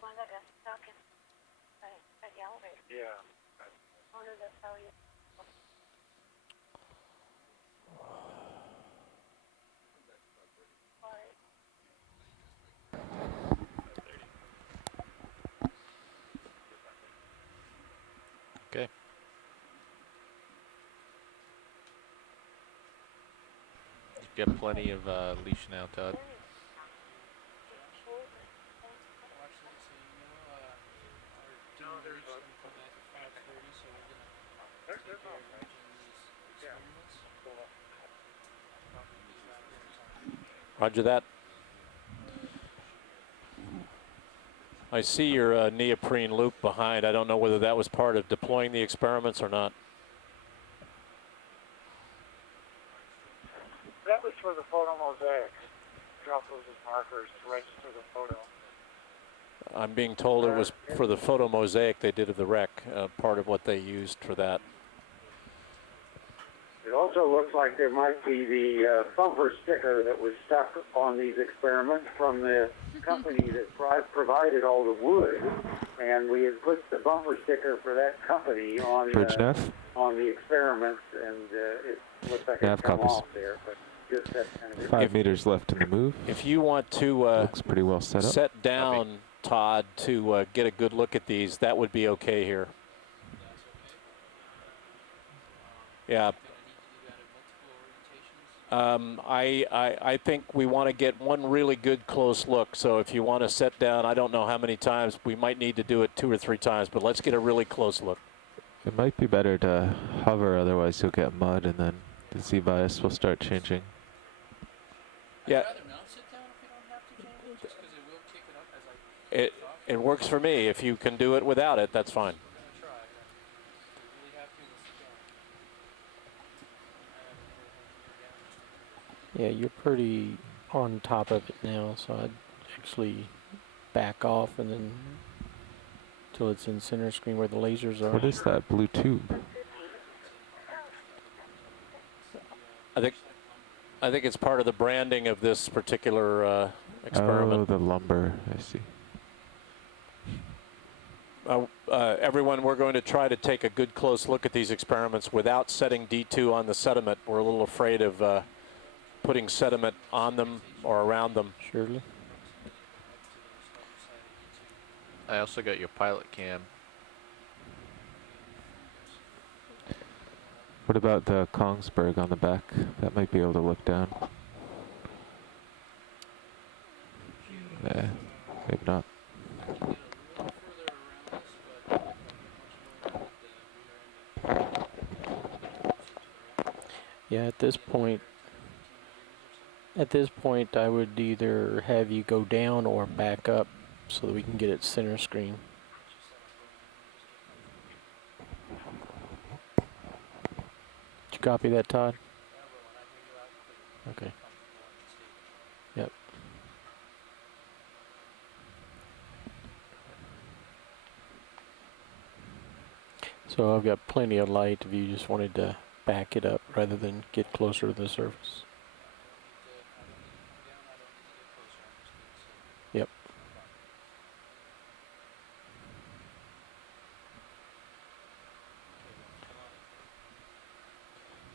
One that got stuck in the elevator. Yeah. Okay. You've got plenty of leash now, Todd. Roger that. I see your neoprene loop behind. I don't know whether that was part of deploying the experiments or not. That was for the photo mosaic. Drop those as markers to register the photo. I'm being told it was for the photo mosaic they did of the wreck, part of what they used for that. It also looks like there might be the bumper sticker that was stuck on these experiments from the company that provided all the wood, and we had put the bumper sticker for that company on the experiments, and it looks like it's come off there. But just that kind of 5 meters left in the move. If you want to looks pretty well set down, Todd, to get a good look at these, that would be okay here. Yeah. I think we want to get one really good close look. So if you want to set down, I don't know how many times, we might need to do it 2 or 3 times, but let's get a really close look. It might be better to hover, otherwise you'll get mud and then the Z-bias will start changing. Yeah. It works for me. If you can do it without it, that's fine. Yeah, you're pretty on top of it now, so I'd actually back off and then till it's in center screen where the lasers are. What is that blue tube? I think it's part of the branding of this particular experiment. Oh, the lumber, I see. Everyone, we're going to try to take a good close look at these experiments without setting D2 on the sediment. We're a little afraid of putting sediment on them or around them. Surely. I also got your pilot cam. What about the Kongsberg on the back? That might be able to look down. Nah, maybe not. Yeah, at this point, I would either have you go down or back up so that we can get it center screen. Did you copy that, Todd? Okay. Yep. So I've got plenty of light if you just wanted to back it up rather than get closer to the surface. Yep.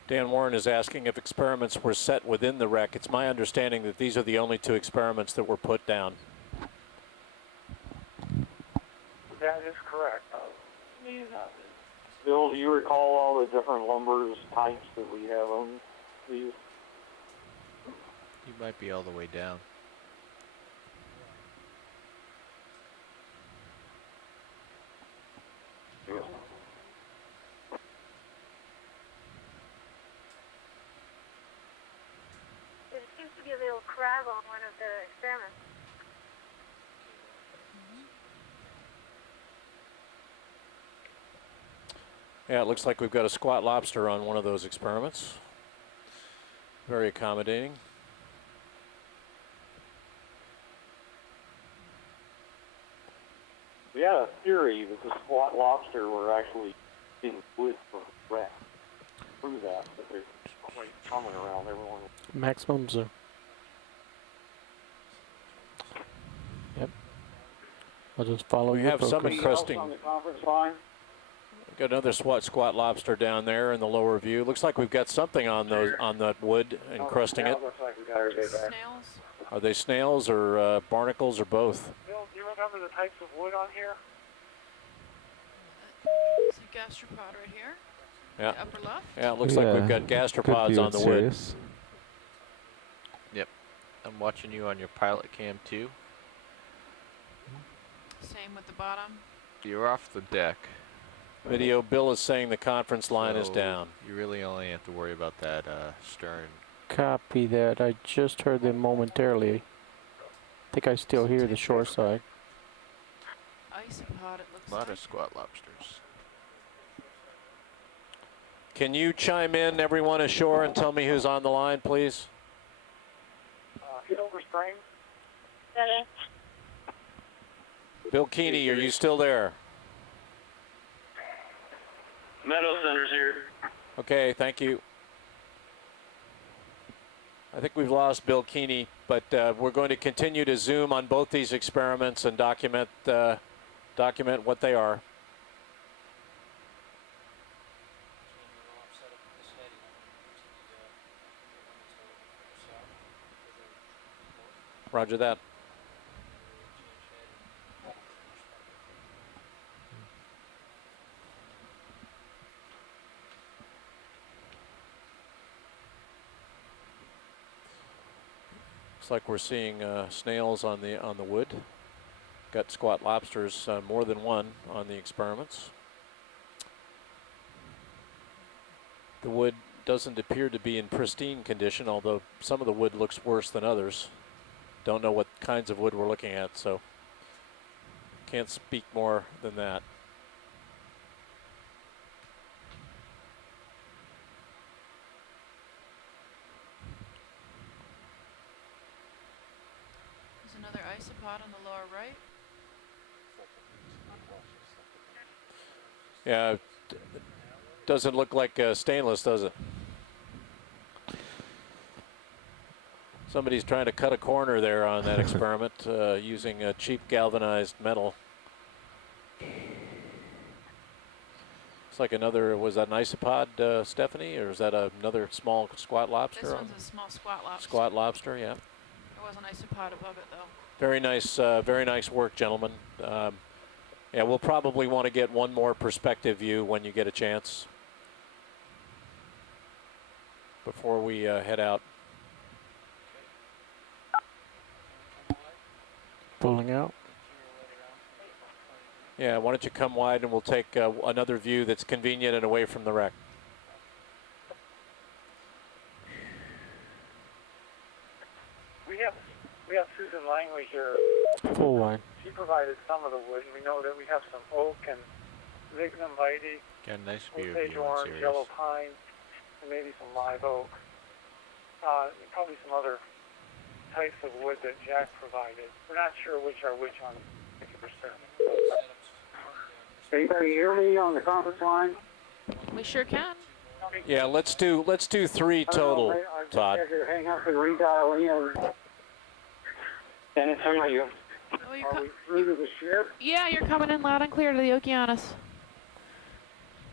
Dan Warren is asking if experiments were set within the wreck. It's my understanding that these are the only 2 experiments that were put down. That is correct. Bill, do you recall all the different lumbers types that we have on these? You might be all the way down. Yes. There seems to be a little crab on one of the experiments. Yeah, it looks like we've got a squat lobster on one of those experiments. Very accommodating. We had a theory that the squat lobster were actually in wood for wreck. Prove that, but they're quite common around everyone. Maximums are. Yep. I'll just follow We your have some focus. encrusting. On the conference line? Got another squat lobster down there in the lower view. Looks like we've got something on that wood encrusting it. Looks like we got our day back. Snails. Are they snails or barnacles or both? Bill, do you remember the types of wood on here? It's a gastropod right here. Yeah. The upper left. Yeah, it looks like we've got gastropods on the wood. Yep. I'm watching you on your pilot cam too. Same with the bottom. You're off the deck. Video, Bill is saying the conference line is So down. You really only have to worry about that stern. Copy that. I just heard them momentarily. I think I still hear the shore side. Isopod, it looks A lot like. of squat lobsters. Can you chime in, everyone ashore, and tell me who's on the line, please? Silver Spring. Bill Keeney, are you still there? Meadow Center's here. Okay, thank you. I think we've lost Bill Keeney, but we're going to continue to zoom on both these experiments and document what they are. Roger that. Looks like we're seeing snails on the wood. Got squat lobsters, more than one on the experiments. The wood doesn't appear to be in pristine condition, although some of the wood looks worse than others. Don't know what kinds of wood we're looking at, so can't speak more than that. There's another isopod on the lower right. Yeah, doesn't look like stainless, does it? Somebody's trying to cut a corner there on that experiment using a cheap galvanized metal. Looks like another, was that an isopod, Stephanie, or is that another small squat lobster? This one's a small squat lobster. Squat lobster, yeah. There was an isopod above it, though. Very nice work, gentlemen. Yeah, we'll probably want to get one more perspective view when you get a chance before we head out. Pulling out. Yeah, why don't you come wide and we'll take another view that's convenient and away from the wreck. We have Susan Langley here. Full line. She provided some of the wood. We know that we have some oak and lignum vitae, Got a nice view of osage you on orange, Sirius. yellow pine, and maybe some live oak. Probably some other types of wood that Jack provided. We're not sure which are which on 50%. Anybody hear me on the conference line? We sure can. Yeah, let's do 3 total, Todd. Hang up and redial in. Dennis, how are you? Oh, you're Are we through to the ship? yeah, you're coming in loud and clear to the Okeanos.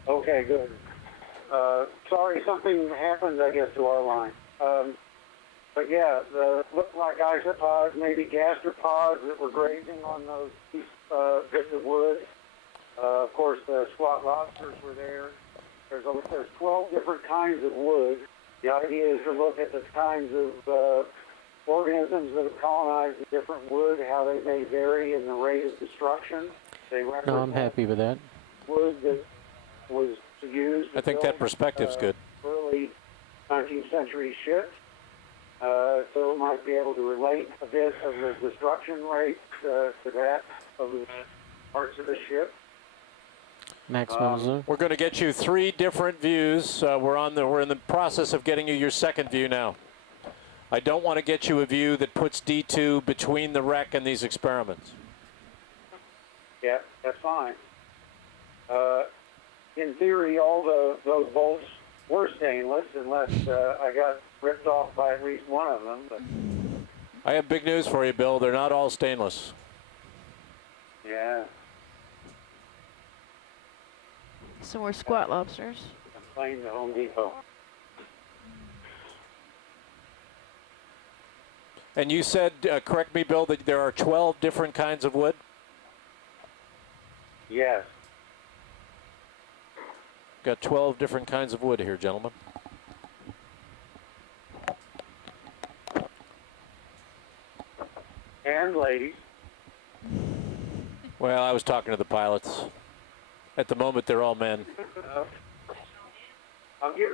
Okay, good. Sorry, something happened, I guess, to our line. But yeah, looked like isopods, maybe gastropods that were grazing on those bits of wood. Of course, the squat lobsters were there. There's 12 different kinds of wood. The idea is to look at the kinds of organisms that have colonized the different wood, how they may vary in the rate of destruction. They No, I'm happy with that. wood that was used. I think that perspective's good. Early 19th century ships. So it might be able to relate a bit of the destruction rate to that of the parts of the ship. Maximum zoom. We're going to get you 3 different views. We're in the process of getting you your second view now. I don't want to get you a view that puts D2 between the wreck and these experiments. Yeah, that's fine. In theory, all those bolts were stainless, unless I got ripped off by at least one of them. But I have big news for you, Bill. They're not all stainless. yeah. Some more squat lobsters. I'm playing the Home Depot. And you said, correct me, Bill, that there are 12 different kinds of wood? Yes. Got 12 different kinds of wood here, gentlemen. And ladies. Well, I was talking to the pilots. At the moment, they're all men. I'll give,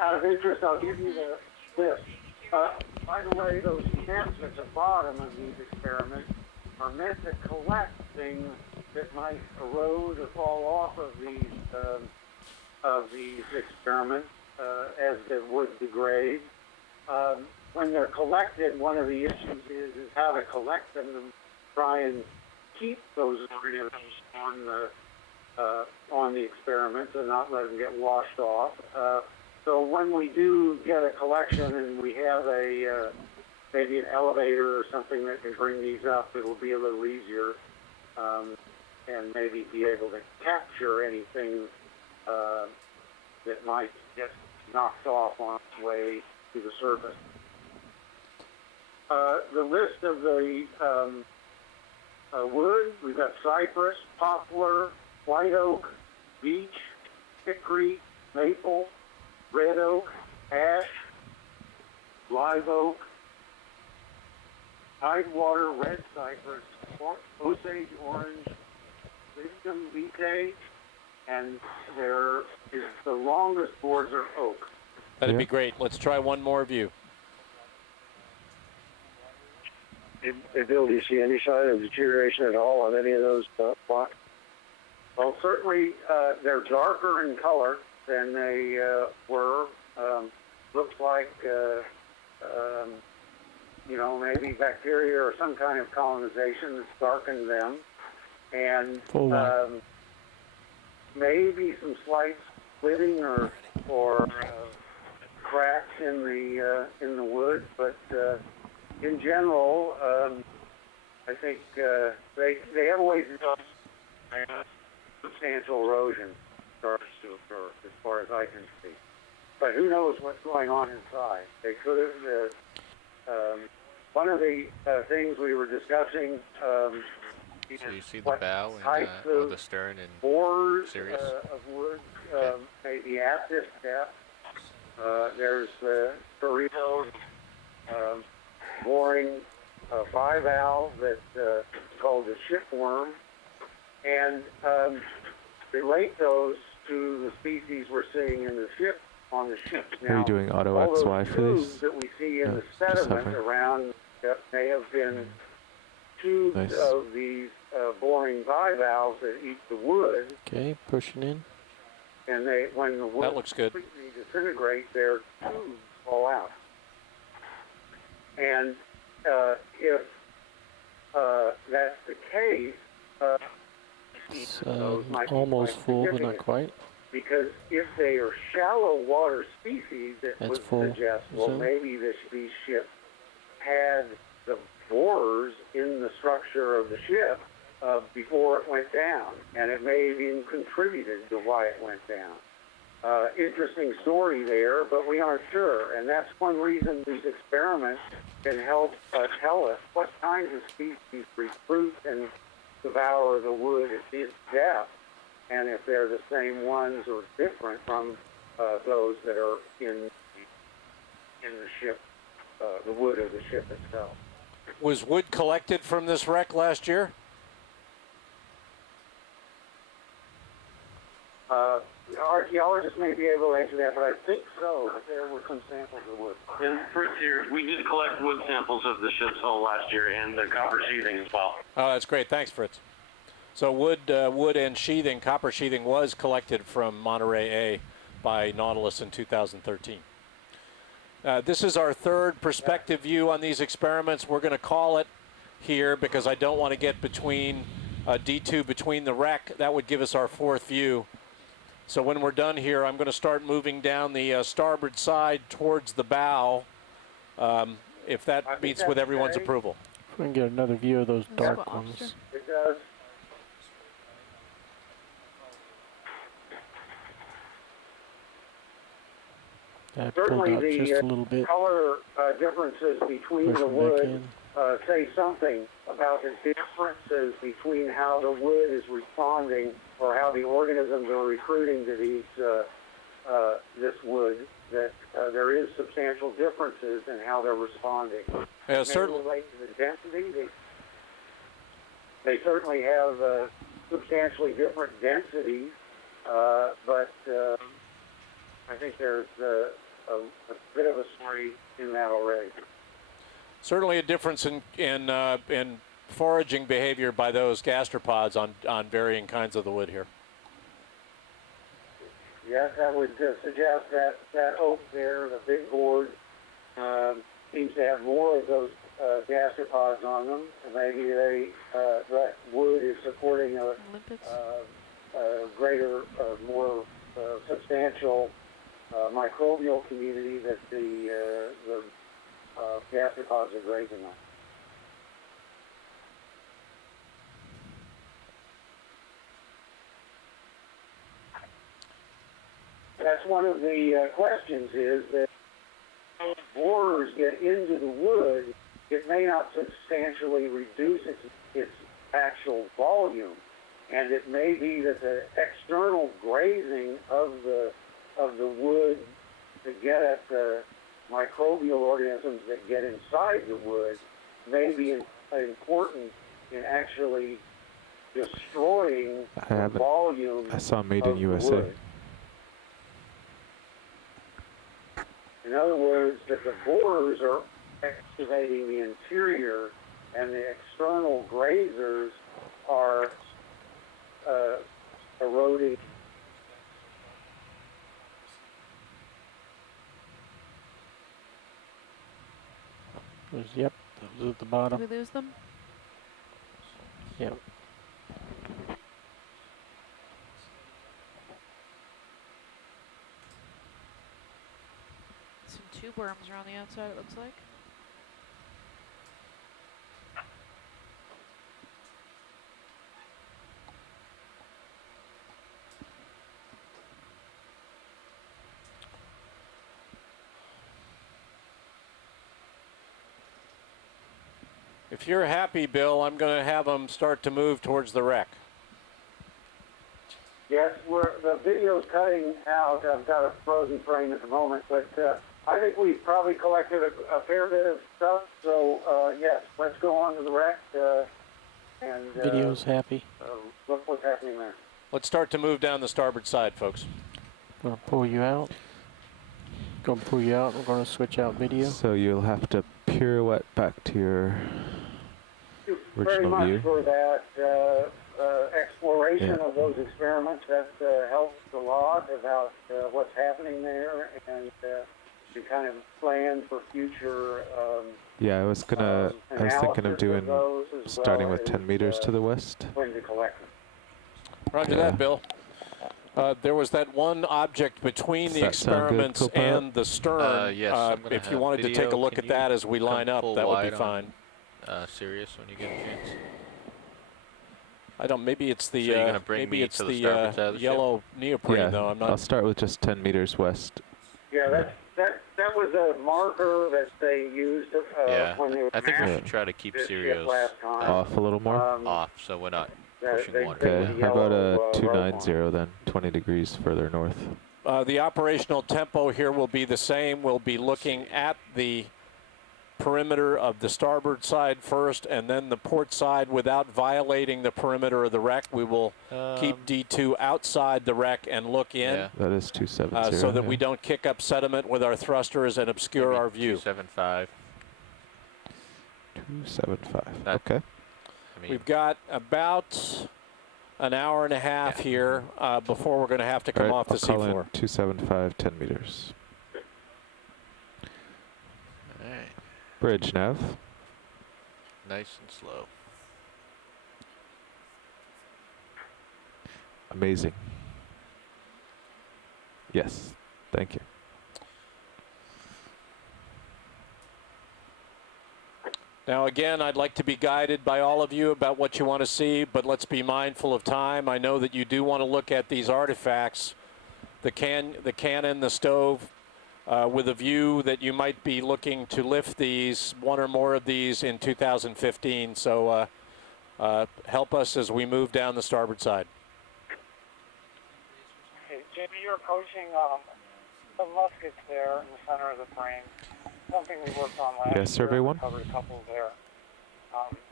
out of interest, I'll give you the list. By the way, those steps at the bottom of these experiments are meant to collect things that might erode or fall off of these experiments as the wood degrades. When they're collected, one of the issues is how to collect them and try and keep those organisms on the experiments and not let them get washed off. So when we do get a collection and we have a maybe an elevator or something that can bring these up, it'll be a little easier and maybe be able to capture anything that might get knocked off on its way to the surface. The list of the wood, we've got cypress, poplar, white oak, beech, hickory, maple, red oak, ash, live oak, tidewater, red cypress, Osage orange, wisdom vitae, and there is the longest boards are oak. That'd be great. Let's try one more view. Hey, Bill, do you see any sign of deterioration at all on any of those blocks? Well, certainly they're darker in color than they were. Looks like, you know, maybe bacteria or some kind of colonization that's darkened them. And maybe some slight splitting or cracks in the wood, but in general, I think they have a ways to go. Substantial erosion starts to occur, as far as I can see. But who knows what's going on inside? They could have. One of the things we were discussing. So you see the bow and or the stern and bores Sirius? Of wood, maybe at this depth. There's burritos. Boring bivalve that's called the shipworm, and relate those to the species we're seeing in the ship on the ships now. Are you doing auto all XY those for these? tubes that we see in No, the just sediment hovering. around may have been tubes Nice. of these boring bivalves that eat the wood. Okay, pushing in. And when the wood That looks good. completely disintegrates, their tubes fall out. And if that's the case, It's those might be almost quite full, but not significant. quite. Because if they are shallow water species, that That's would full. suggest, well, So- maybe these ships had the borers in the structure of the ship before it went down, and it may have even contributed to why it went down. Interesting story there, but we aren't sure, and that's one reason these experiments can help tell us what kinds of species recruit and devour the wood at this depth, and if they're the same ones or different from those that are in the ship, the wood of the ship itself. Was wood collected from this wreck last year? Archaeologists may be able to answer that, but I think so. There were some samples of wood. And first here, we did collect wood samples of the ship's hull last year and the copper sheathing as well. Oh, that's great. Thanks, Fritz. So wood and sheathing, copper sheathing, was collected from Monterey A by Nautilus in 2013. This is our third perspective view on these experiments. We're going to call it here because I don't want to get between D2 between the wreck. That would give us our fourth view. So when we're done here, I'm going to start moving down the starboard side towards the bow, if that meets with everyone's approval. If we can get another view of those dark Squat ones. lobster. It does. That pulled certainly out just a little the bit. color differences between Push the it back wood in. say something about the differences between how the wood is responding or how the organisms are recruiting to these this wood. That there is substantial differences in how they're responding. Yeah, It may relate to the density. They certainly have substantially different densities, but I think there's a bit of a story in that already. Certainly a difference in foraging behavior by those gastropods on varying kinds of the wood here. Yes, I would suggest that oak there, the big board, seems to have more of those gastropods on them. And maybe that wood is supporting a greater, more substantial microbial community that the gastropods are grazing on. That's one of the questions is that if borers get into the wood, it may not substantially reduce its actual volume. And it may be that the external grazing of the wood to get at the microbial organisms that get inside the wood may be important in actually destroying the volume. I saw Made in USA. Wood. In other words, that the borers are excavating the interior and the external grazers are eroding. Yep, that was at the bottom. Did we lose them? Yep. Some tube worms around the outside, it looks like. If you're happy, Bill, I'm going to have them start to move towards the wreck. Yes, the video's cutting out. I've got a frozen frame at the moment, but I think we've probably collected a fair bit of stuff. So yes, let's go on to the wreck. Video's happy. Look what's happening there. Let's start to move down the starboard side, folks. Gonna pull you out. Gonna pull you out. We're gonna switch out video. So you'll have to pirouette back to your Very original much view. for that exploration of those experiments. That helps a lot about what's happening there and to kind of plan for future. Yeah, I was thinking of analysis doing those as starting well with 10 as, meters to the west. when to collect them. Roger that, Bill. There was that one object between the Does that sound good, experiments co-pilot? and the stern. Yes, I'm gonna if you have wanted to take video. a look Can at that as we you line come up, full that would wide be on, fine. Sirius when you get a chance. I don't. Maybe it's the. So you're gonna bring maybe me it's to the starboard side of the yellow neoprene, Yeah, though. I'm not. I'll start with just 10 meters west. Yeah, that was a marker that they used when they were I think we mapping should try to keep this Sirius ship last time. Off a little more? off, so we're not that pushing they- water. Okay, the how about a yellow, rope 290 then? 20 degrees further north. The operational tempo here will be the same. We'll be looking at the perimeter of the starboard side first and then the port side without violating the perimeter of the wreck. We will keep D2 outside the wreck and look in. Yeah. That is 270. So that yeah. we don't kick up sediment with our thrusters and obscure Maybe our view. 275. 275. That- Okay. I mean, We've got about an hour and a half here before we're going to have to come All right, off the I'll call in seafloor. 275, 10 meters. all right. Bridge nav. Nice and slow. Amazing. Yes. Thank you. Now again, I'd like to be guided by all of you about what you want to see, but let's be mindful of time. I know that you do want to look at these artifacts, the cannon, the stove, with a view that you might be looking to lift these, one or more of these in 2015. So help us as we move down the starboard side. Okay, Jimmy, you're approaching some muskets there in the center of the frame. Something we worked on last year. survey one. Covered a couple there.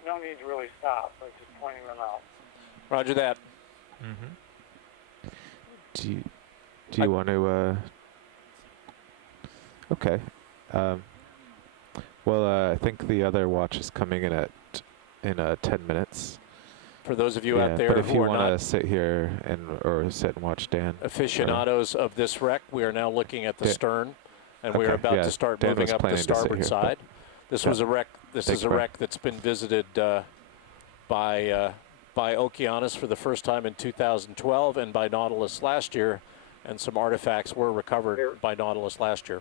No need to really stop, but just pointing them out. Roger that. Mm-hmm. Do you want to? Okay. Well, I think the other watch is coming in at 10 minutes. For those of you out there but if who you are want not to sit here or sit and watch Dan, aficionados of this wreck, we are now looking at the stern, and we are about to start Dan moving was up the planning to sit starboard here, side. This was a wreck. This is a care. wreck that's been visited by Okeanos for the first time in 2012 and by Nautilus last year, and some artifacts were recovered by Nautilus last year.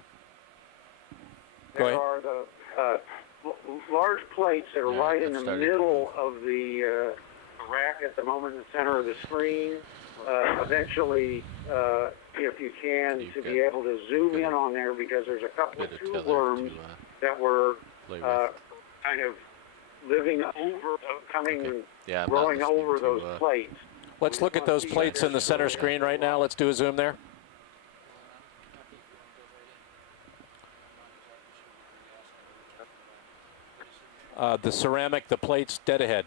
Go ahead. There are the large plates that are right in the middle of the rack at the moment in the center of the screen. Eventually, if you can, to be able to zoom in on there, because there's a couple of tube worms that were kind of living over, growing over those plates. Let's look at those plates in the center screen right now. Let's do a zoom there. The ceramic, the plates dead ahead.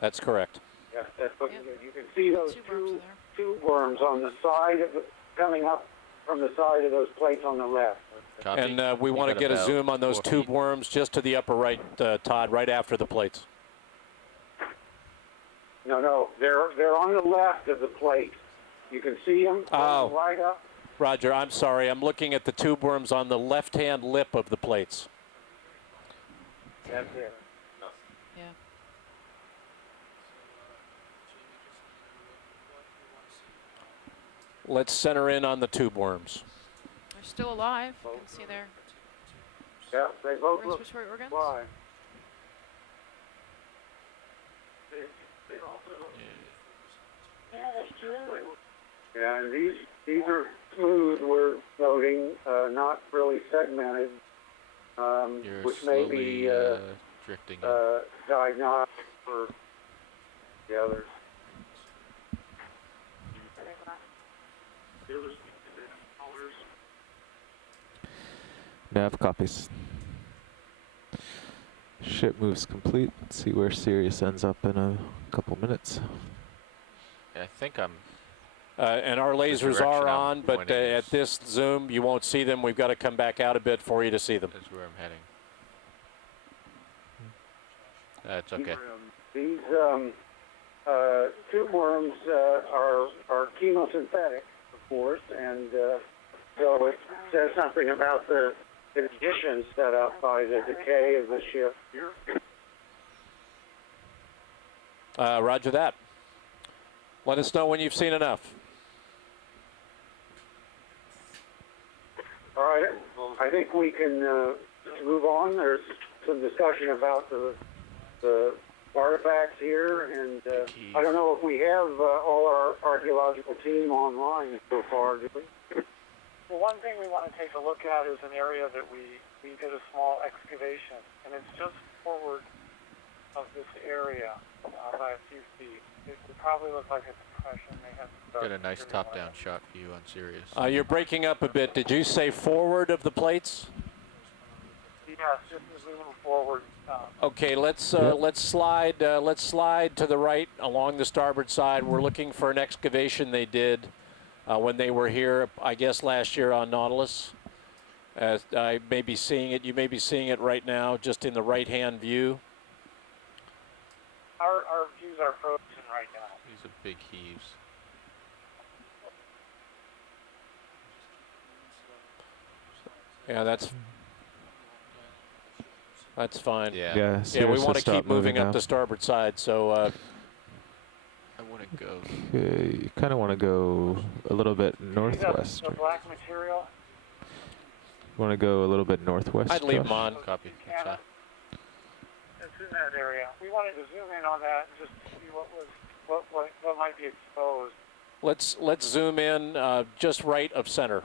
That's correct. Yeah, that's what you can see those two worms on the side of coming up from the side of those plates on the left. Copy. And we want to get a zoom on those tube worms just to the upper right, Todd, right after the plates. No, they're on the left of the plate. You can see them right up. Roger, I'm sorry. I'm looking at the tube worms on the left-hand lip of the plates. That's it. Yeah. Let's center in on the tube worms. They're still alive. You can see their they both look respiratory organs. alive. Yeah, and these are smooth. We're noting, not really segmented, which may be drifting diagnostic for the others. Nav copies. Ship moves complete. Let's see where Sirius ends up in a couple minutes. I think I'm. And our lasers are on, but at this zoom, you won't see them. We've got to come back out a bit for you to see them. That's where I'm heading. That's okay. These tube worms are chemosynthetic, of course, and so it says something about the conditions set up by the decay of the ship. Roger that. Let us know when you've seen enough. All right, I think we can move on. There's some discussion about the artifacts here, and I don't know if we have all our archaeological team online so far, do we? Well, one thing we want to take a look at is an area that we did a small excavation, and it's just forward of this area by a few feet. It would probably look like a depression. They have Got a nice top-down shot for you on Sirius. You're breaking up a bit. Did you say forward of the plates? Yes, just as we move forward. Okay, let's slide to the right along the starboard side. We're looking for an excavation they did when they were here, I guess last year on Nautilus. I may be seeing it. You may be seeing it right now, just in the right-hand view. Our views are frozen right now. These are big heaves. Yeah, that's fine. Yeah. We want to keep moving up the starboard side, so. I want to go. Okay, you kind of want to go a little bit northwest. The black material. You want to go a little bit northwest? I'd leave them on. Copy. That's fine. It's in that area. We wanted to zoom in on that and just see what might be exposed. Let's zoom in just right of center.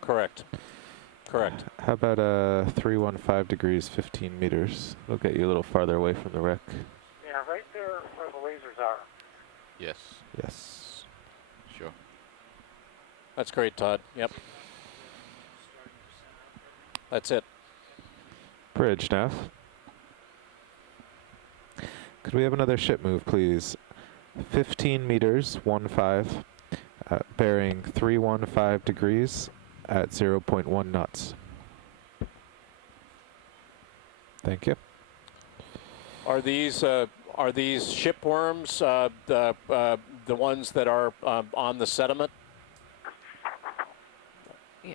Correct. Correct. How about 315 degrees, 15 meters? We'll get you a little farther away from the wreck. Yeah, right there where the lasers are. Yes. Yes. Sure. That's great, Todd. Yep. That's it. Bridge, Nav. Could we have another ship move, please? 15 meters, 15, bearing 315 degrees at 0.1 knots. Thank you. Are these shipworms the ones that are on the sediment? Yeah.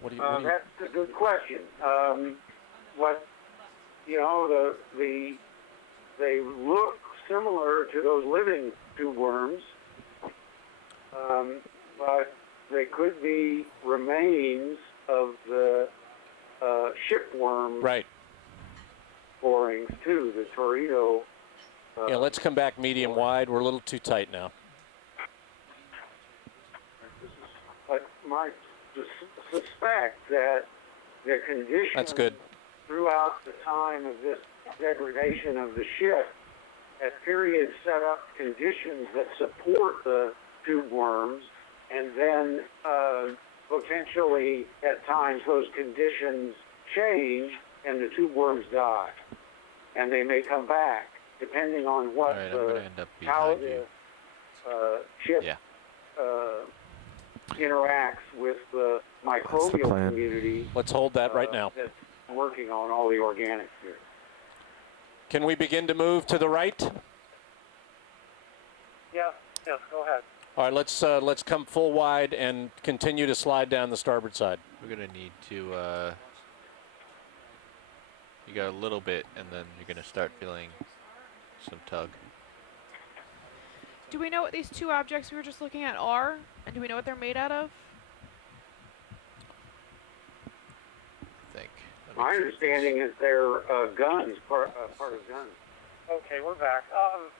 What do you? That's a good question. What you know, they look similar to those living tube worms, but they could be remains of the shipworm right. borings too. The Torito. Yeah, let's come back medium wide. We're a little too tight now. But my suspect that the conditions That's good. throughout the time of this degradation of the ship, at periods set up conditions that support the tube worms, and then potentially at times those conditions change and the tube worms die, and they may come back depending on what Alright, I'm gonna end up how behind the you. ship Yeah. interacts with the microbial community. Let's hold that right now. That's working on all the organics here. Can we begin to move to the right? Yeah, yes, go ahead. All right, let's come full wide and continue to slide down the starboard side. We're gonna need to. You got a little bit, and then you're gonna start feeling some tug. Do we know what these two objects we were just looking at are? And do we know what they're made out of? I think. My understanding is they're guns, part of guns. Okay, we're back.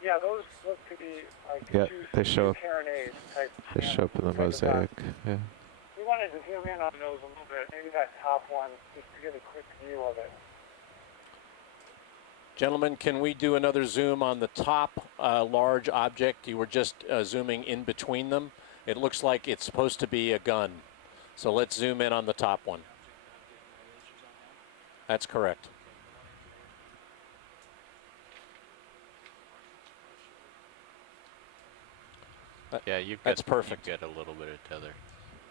Yeah, those look to be like Yeah, they show up. carronades type. They show up in the mosaic. Yeah. We wanted to zoom in on those a little bit, maybe that top one, just to get a quick view of it. Gentlemen, can we do another zoom on the top large object? You were just zooming in between them. It looks like it's supposed to be a gun. So let's zoom in on the top one. That's correct. Yeah, you've got. That's perfect. You get a little bit of tether.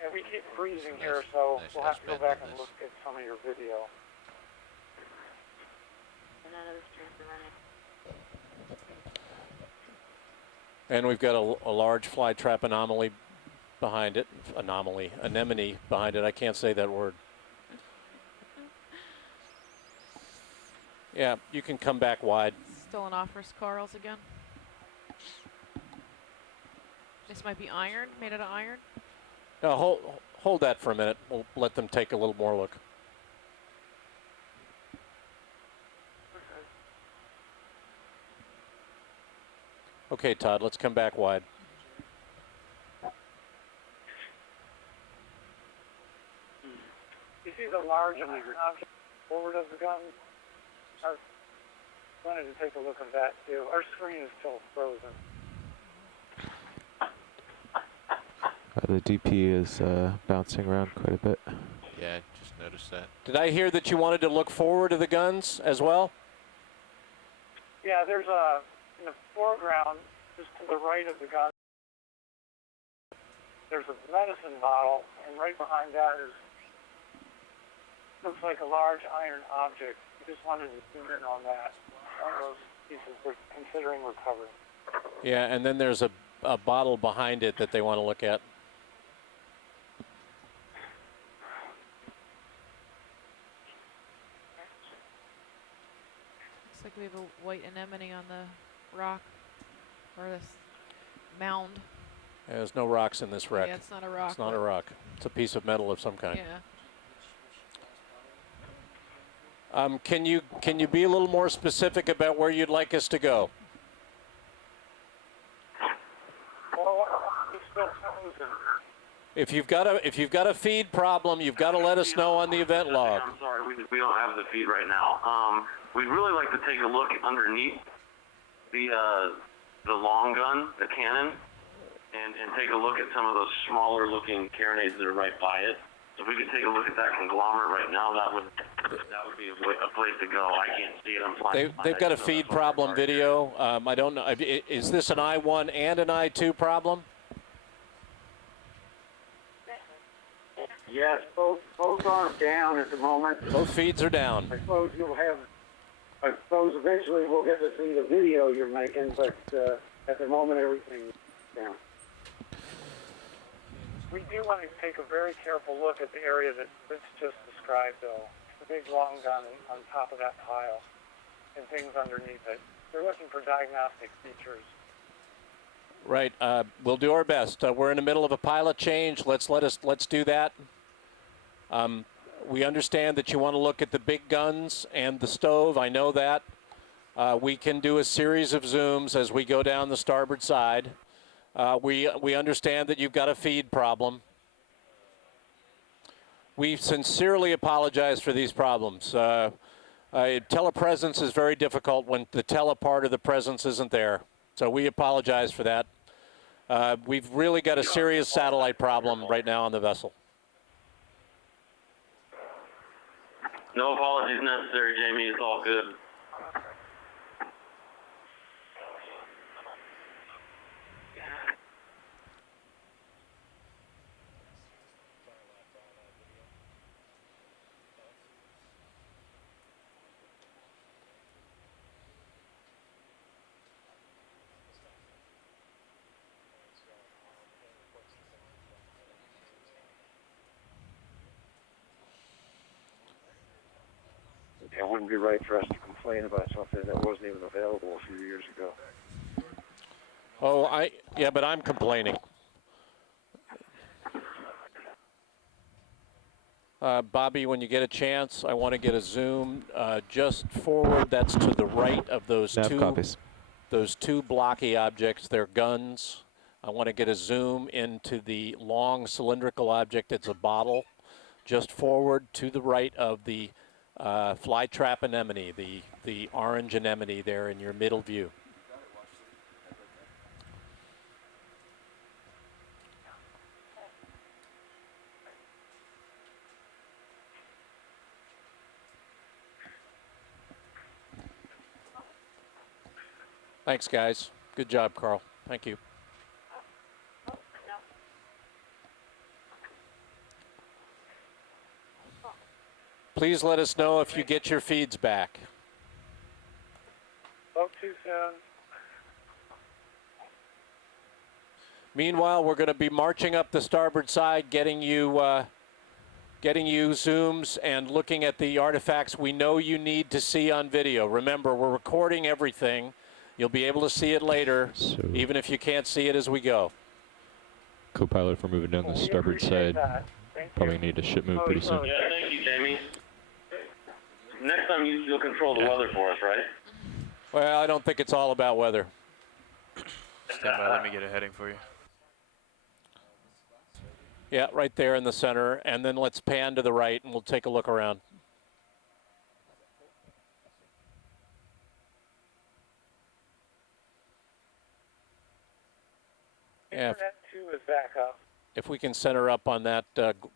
Yeah, we keep freezing here, so nice we'll have to go S-bend back on and this. look at some of your video. And we've got a large fly trap anomaly behind it. Anemone behind it. I can't say that word. Yeah, you can come back wide. Still an offers Carl's again. This might be iron, made out of iron. Hold that for a minute. We'll let them take a little more look. Okay, Todd, let's come back wide. You see the large object forward of the gun? I wanted to take a look at that too. Our screen is still frozen. The DP is bouncing around quite a bit. Yeah, just noticed that. Did I hear that you wanted to look forward to the guns as well? Yeah, there's in the foreground, just to the right of the gun, there's a medicine bottle, and right behind that looks like a large iron object. We just wanted to zoom in on that. One of those pieces we're considering recovering. Yeah, and then there's a bottle behind it that they want to look at. Looks like we have a white anemone on the rock, or this mound. Yeah, there's no rocks in this wreck. Yeah, it's not a rock. It's not a rock. It's a piece of metal of some kind. Yeah. Can you be a little more specific about where you'd like us to go? Well, it's still frozen. If you've got a feed problem, you've got to let us know on the event log. I'm sorry, we don't have the feed right now. We'd really like to take a look underneath the long gun, the cannon, and take a look at some of those smaller looking carronades that are right by it. So if we could take a look at that conglomerate right now, that would be a place to go. I can't see it. I'm flying. They've got a feed problem video. I don't know. Is this an I-1 and an I-2 problem? Yes, both are down at the moment. Both feeds are down. I suppose eventually we'll get to see the video you're making, but at the moment everything's down. We do want to take a very careful look at the area that Fritz just described, though. The big long gun on top of that pile and things underneath it. We're looking for diagnostic features. Right. We'll do our best. We're in the middle of a pilot change. Let's do that. We understand that you want to look at the big guns and the stove. I know that. We can do a series of zooms as we go down the starboard side. We understand that you've got a feed problem. We sincerely apologize for these problems. Telepresence is very difficult when the tele part of the presence isn't there. So we apologize for that. We've really got a serious satellite problem right now on the vessel. No apologies necessary, Jamie. It's all good. It wouldn't be right for us to complain about something that wasn't even available a few years ago. Oh, yeah, but I'm complaining. Bobby, when you get a chance, I want to get a zoom just forward. That's to the right of those two blocky objects. They're guns. I want to get a zoom into the long cylindrical object. It's a bottle. Just forward to the right of the fly trap anemone, the orange anemone there in your middle view. Thanks, guys. Good job, Carl. Thank you. Please let us know if you get your feeds back. Spoke too soon. Meanwhile, we're going to be marching up the starboard side, getting you zooms and looking at the artifacts we know you need to see on video. Remember, we're recording everything. You'll be able to see it later, even if you can't see it as we go. Co-pilot, if we're moving down the starboard side, probably need a ship move pretty soon. Yeah, thank you, Jamie. Next time you'll control the weather for us, right? Well, I don't think it's all about weather. Stand by, let me get a heading for you. Yeah, right there in the center, and then let's pan to the right and we'll take a look around. Internet 2 is back up. If we can center up on that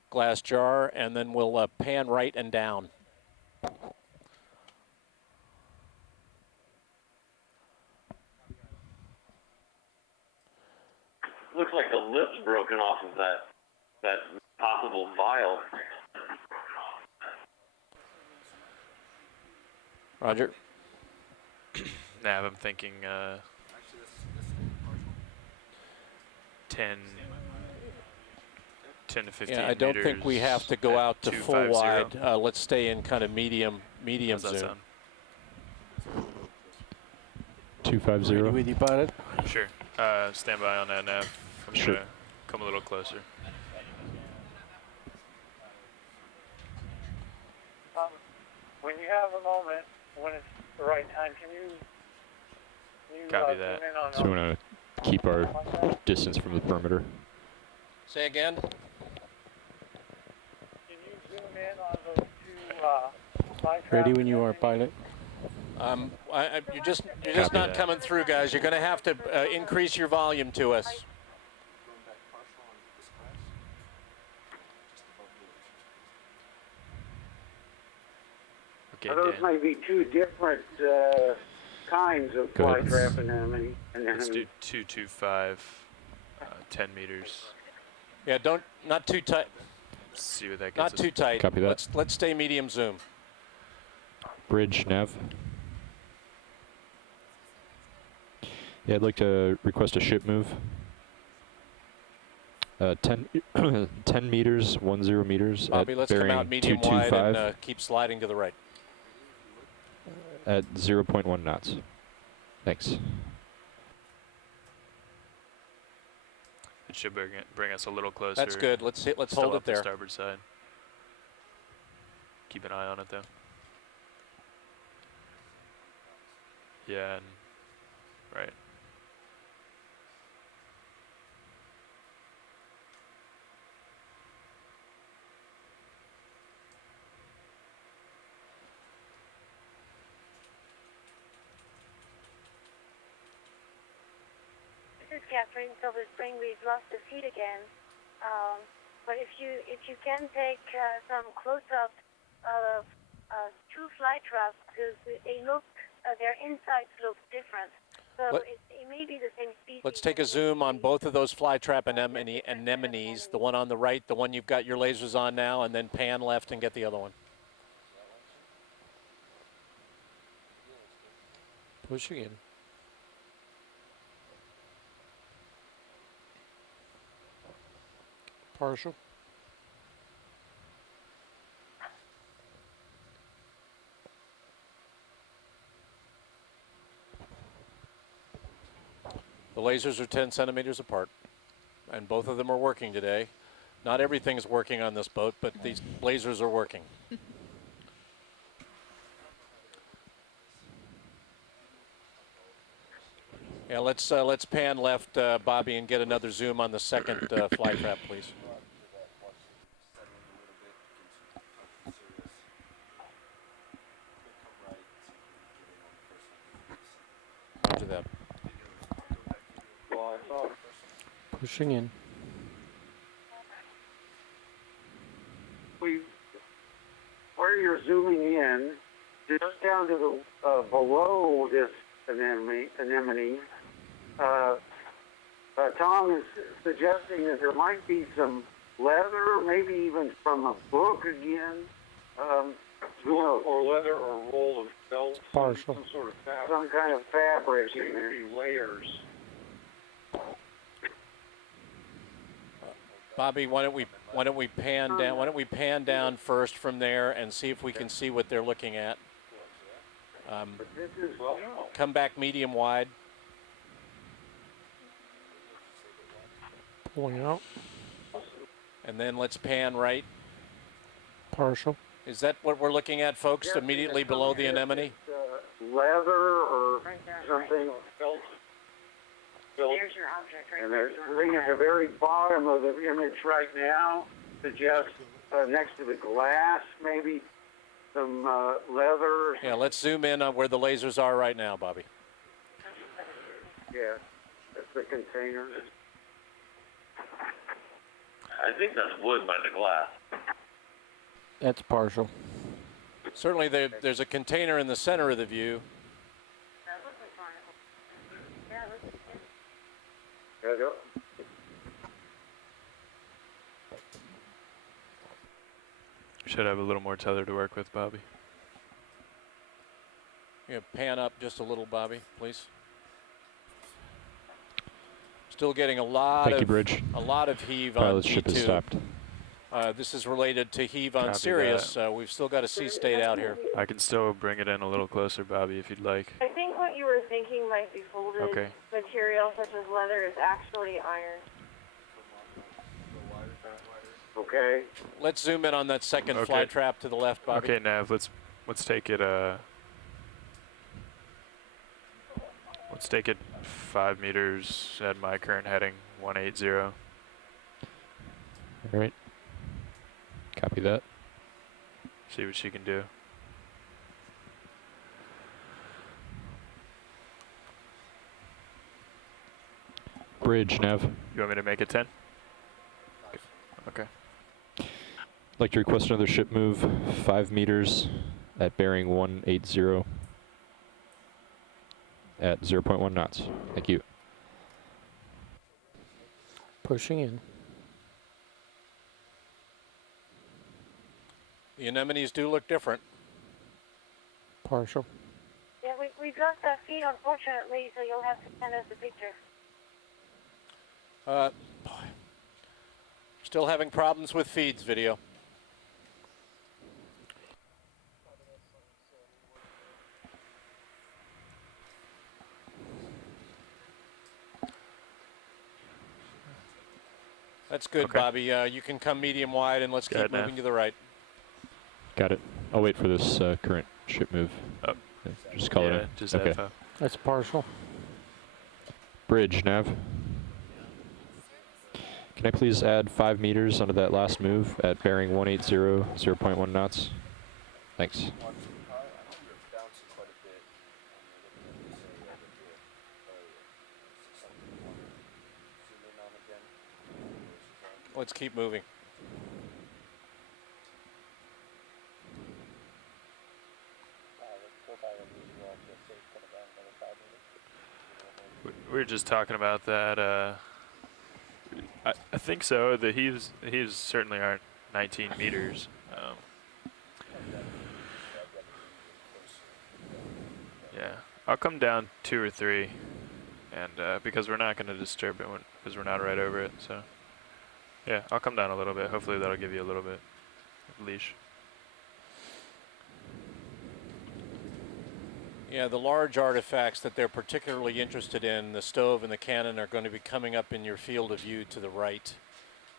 glass jar, and then we'll pan right and down. Looks like the lip's broken off of that possible vial. Roger. Nav, I'm thinking 10 to 15 Yeah, I don't think we have to go out to full wide. Let's stay in kind of medium zoom. Sound? 250. Ready with you, pilot? Sure. Stand by on that, Nav. I'm Sure. gonna come a little closer. when you have a moment, when it's the right time, can you Copy zoom that. in on So we want to keep our distance from the perimeter. Say again? Can you zoom in on those two fly traps? Ready when you are, pilot. You're just Copy not that. coming through, guys. You're going to have to increase your volume to us. Okay, Those Dan. might be two different kinds of Go fly ahead. trap anemone. Let's do 225, 10 meters. Yeah, not too tight. See what that gets Not us. too tight. Copy that. Let's stay medium zoom. Bridge, nav. Yeah, I'd like to request a ship move. 10, 10 meters, 10 meters. Bobby, at let's bearing come out medium wide 225 and keep sliding to the right. at 0.1 knots. Thanks. It should bring us a little closer. That's good. Let's Still hold up it there. the starboard side. Keep an eye on it though. Yeah, and right. This is Catherine, Silver Spring. We've lost the feed again. But if you can take some close-ups of two fly traps, because they look, their insides look different. So it may be the same species. Let's take a zoom on both of those flytrap anemones, the one on the right, the one you've got your lasers on now, and then pan left and get the other one. Pushing in. Partial. The lasers are 10 centimeters apart, and both of them are working today. Not everything's working on this boat, but these lasers are working. Yeah, let's pan left, Bobby, and get another zoom on the second fly trap, please. Roger that. Pushing in. Where you're zooming in, just down to the below this anemone, Tom is suggesting that there might be some leather, maybe even from a book again, or leather or roll of felt, Partial. some sort of fabric, some kind of fabric in there, layers. Bobby, why don't we pan down? Why don't we pan down first from there and see if we can see what they're looking at? Come back medium wide. Pulling out. And then let's pan right. Partial. Is that what we're looking at, folks? Immediately below the anemone? Leather or something. There's your object right And there. the very bottom of the image right now suggests next to the glass, maybe some leather. Yeah, let's zoom in on where the lasers are right now, Bobby. Yeah, that's the container. I think that's wood by the glass. That's partial. Certainly there's a container in the center of the view. That looks like fine. Yeah, it looks good. Should have a little more tether to work with, Bobby. Yeah, pan up just a little, Bobby, please. Still getting a lot Thank of you, Bridge. a lot of heave Pilot on ship D2. has stopped. This is related to heave on Copy Sirius. We've still got a sea state out here. I can still bring it in a little closer, Bobby, if you'd like. I think what you were thinking might be folded Okay. material such as leather is actually iron. Okay. Let's zoom in on that second fly Okay. trap to the left, Bobby. Okay, Nav, let's let's take it, let's take it 5 meters at my current heading, 180. All right. Copy that. See what she can do. Bridge, Nav. You want me to make it 10? Okay. I'd like to request another ship move 5 meters at bearing 180 at 0.1 knots. Thank you. Pushing in. The anemones do look different. Partial. Yeah, we lost our feed, unfortunately, so you'll have to send us a picture. Still having problems with feeds video. That's good, Okay. Bobby. You can come medium wide, and let's keep moving to the right. Got it. I'll wait for this current ship move. Oh. Just call it in. Just okay. FO. That's partial. Bridge, Nav. Can I please add 5 meters onto that last move at bearing 180, 0.1 knots? Thanks. Let's keep moving. We were just talking about that. I think so. The heaves certainly aren't 19 meters. Yeah, I'll come down 2 or 3, and because we're not going to disturb it because we're not right over it. So yeah, I'll come down a little bit. Hopefully that'll give you a little bit of leash. Yeah, the large artifacts that they're particularly interested in, the stove and the cannon, are going to be coming up in your field of view to the right,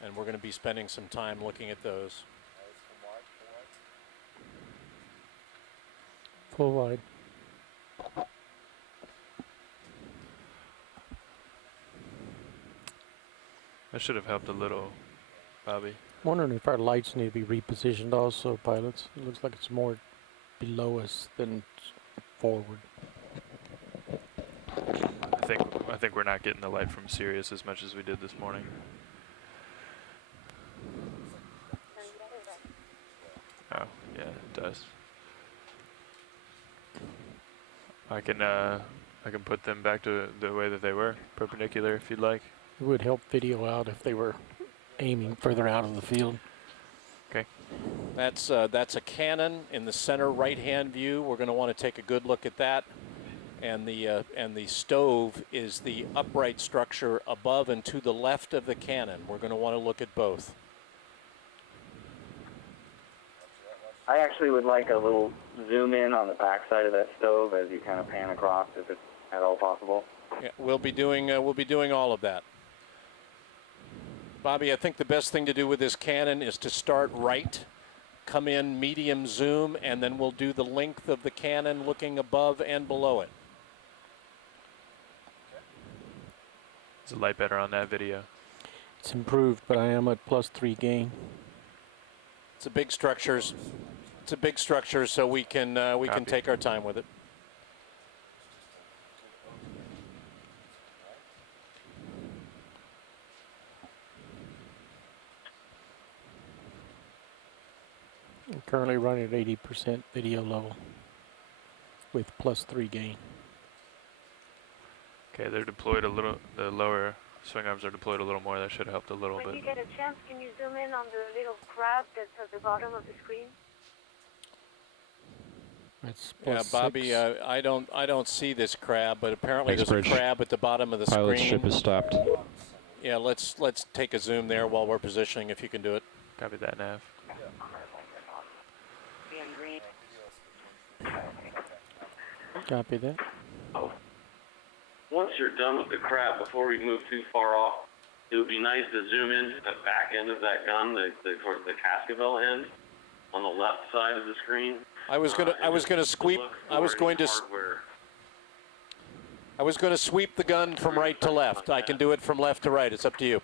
and we're going to be spending some time looking at those. Full wide. That should have helped a little, Bobby. Wondering if our lights need to be repositioned also, pilots. It looks like it's more below us than forward. I think we're not getting the light from Sirius as much as we did this morning. Oh, yeah, it does. I can put them back to the way that they were, perpendicular if you'd like. It would help video out if they were aiming further out of the field. Okay. That's a cannon in the center right-hand view. We're going to want to take a good look at that. And the stove is the upright structure above and to the left of the cannon. We're going to want to look at both. I actually would like a little zoom in on the backside of that stove as you kind of pan across, if it's at all possible. Yeah, we'll be doing all of that. Bobby, I think the best thing to do with this cannon is to start right, come in medium zoom, and then we'll do the length of the cannon looking above and below it. Is the light better on that video? It's improved, but I am at +3 gain. It's a big structures. It's a big structure, so we can take our time with it. I'm currently running at 80% video level with +3 gain. Okay, they're deployed a little. The lower swing arms are deployed a little more. That should have helped a little When bit. you get a chance, can you zoom in on the little crab that's at the bottom of the screen? That's Yeah, Bobby, +6. I don't see this crab, but apparently Thanks, there's Bridge. a crab at the bottom of the Pilot's screen. ship is stopped. Yeah, let's take a zoom there while we're positioning, if you can do it. Copy that, Nav. Copy that. Once you're done with the crab, before we move too far off, it would be nice to zoom in to the back end of that gun, towards the Cascaville end, on the left side of the screen. I was going to sweep. I was going to sweep the gun from right to left. I can do it from left to right. It's up to you.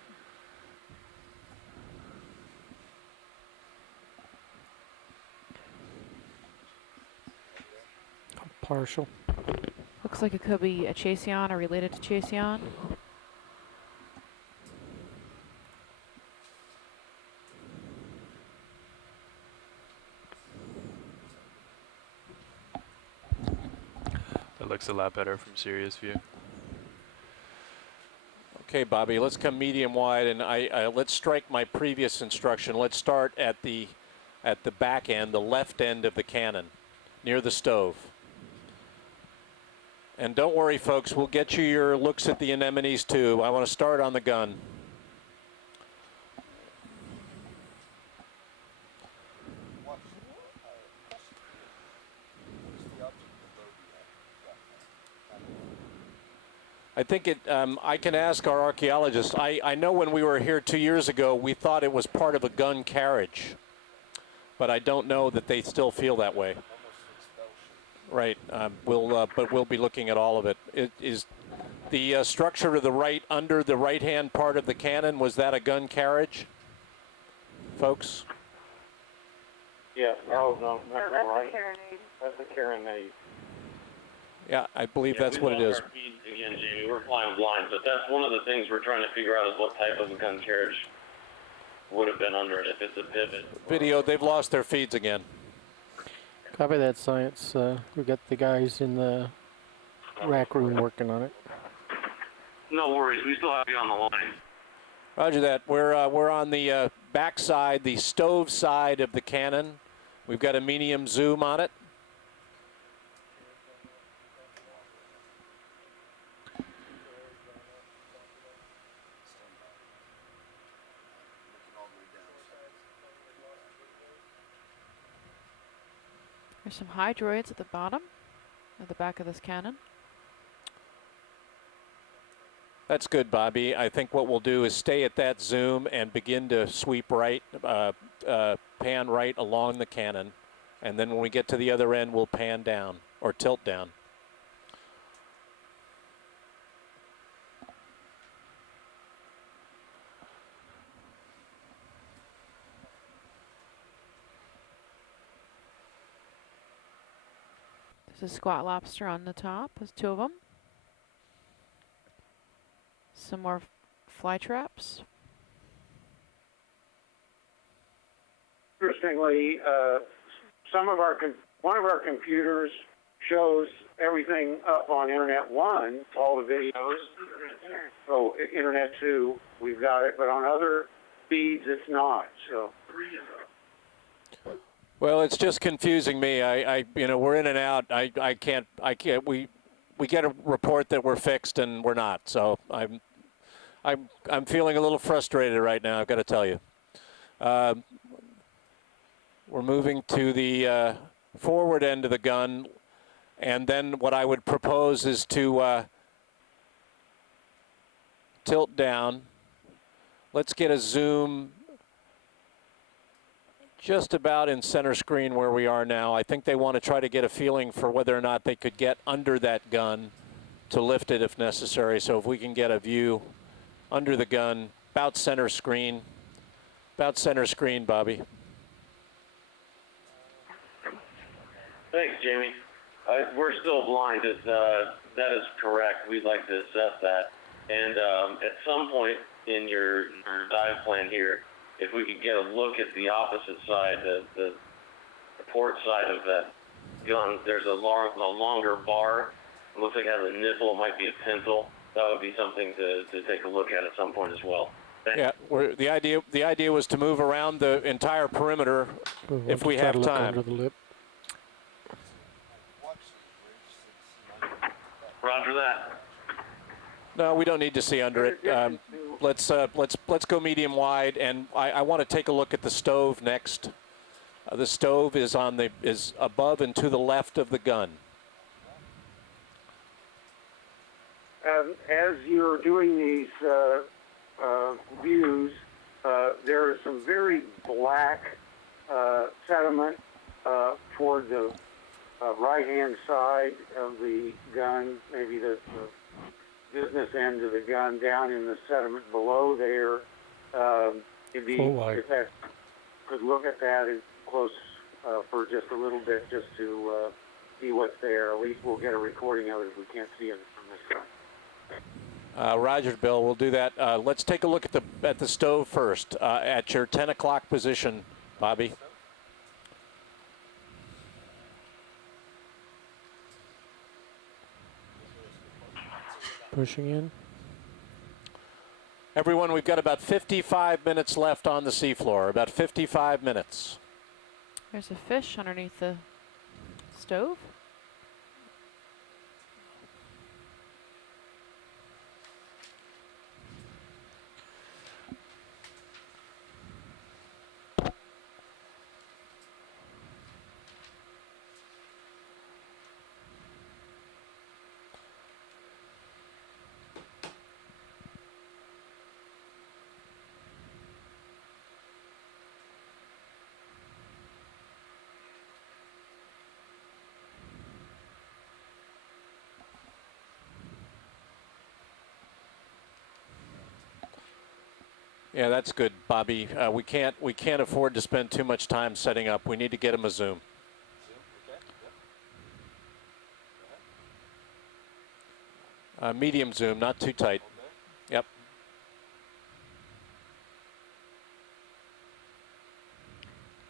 Partial. Looks like it could be a Chaseon or related to Chaseon. That looks a lot better from serious view. Okay, Bobby, let's come medium wide, and let's strike my previous instruction. Let's start at the back end, the left end of the cannon, near the stove. And don't worry, folks, we'll get you your looks at the anemones too. I want to start on the gun. I think I can ask our archaeologists. I know when we were here 2 years ago, we thought it was part of a gun carriage, but I don't know that they still feel that way. Right. But we'll be looking at all of it. It is the structure to the right, under the right-hand part of the cannon. Was that a gun carriage, folks? Yeah. Oh no, that's right. That's a carronade. Yeah, I believe that's what it is. Our feeds again, Jamie. We're flying blind, but that's one of the things we're trying to figure out is what type of a gun carriage would have been under it, if it's a pivot. Video, they've lost their feeds again. Copy that, Science. We got the guys in the rack room working on it. No worries. We still have you on the line. Roger that. We're on the back side, the stove side of the cannon. We've got a medium zoom on it. There's some hydroids at the bottom, at the back of this cannon. That's good, Bobby. I think what we'll do is stay at that zoom and begin to sweep right, pan right along the cannon. And then when we get to the other end, we'll pan down or tilt down. There's a squat lobster on the top. There's two of them. Some more fly traps. Interestingly, one of our computers shows everything up on Internet 1, all the videos. Oh, Internet 2, we've got it, but on other feeds, it's not. So. Well, it's just confusing me. We're in and out. I can't. We get a report that we're fixed and we're not. So I'm feeling a little frustrated right now. I've got to tell you. We're moving to the forward end of the gun, and then what I would propose is to tilt down. Let's get a zoom just about in center screen where we are now. I think they want to try to get a feeling for whether or not they could get under that gun to lift it if necessary. So if we can get a view under the gun, about center screen, Bobby. Thanks, Jamie. We're still blind. That is correct. We'd like to assess that. And at some point in your dive plan here, if we could get a look at the opposite side, the port side of that gun, there's a longer bar. It looks like it has a nipple. It might be a pintle. That would be something to take a look at some point as well. Thanks. Yeah, the idea was to move around the entire perimeter if we have time. Under the lip. Roger that. No, we don't need to see under it. Let's go medium wide, and I want to take a look at the stove next. The stove is above and to the left of the gun. As you're doing these views, there are some very black sediment toward the right-hand side of the gun, maybe the business end of the gun down in the sediment below there. It'd be, if that could look at that in close for just a little bit, just to see what's there. At least we'll get a recording of it if we can't see it from this side. Roger, Bill. We'll do that. Let's take a look at the stove first. At your 10 o'clock position, Bobby. Pushing in. Everyone, we've got about 55 minutes left on the seafloor. About 55 minutes. There's a fish underneath the stove. Yeah, that's good, Bobby. We can't afford to spend too much time setting up. We need to get him a zoom. Medium zoom, not too tight. Yep.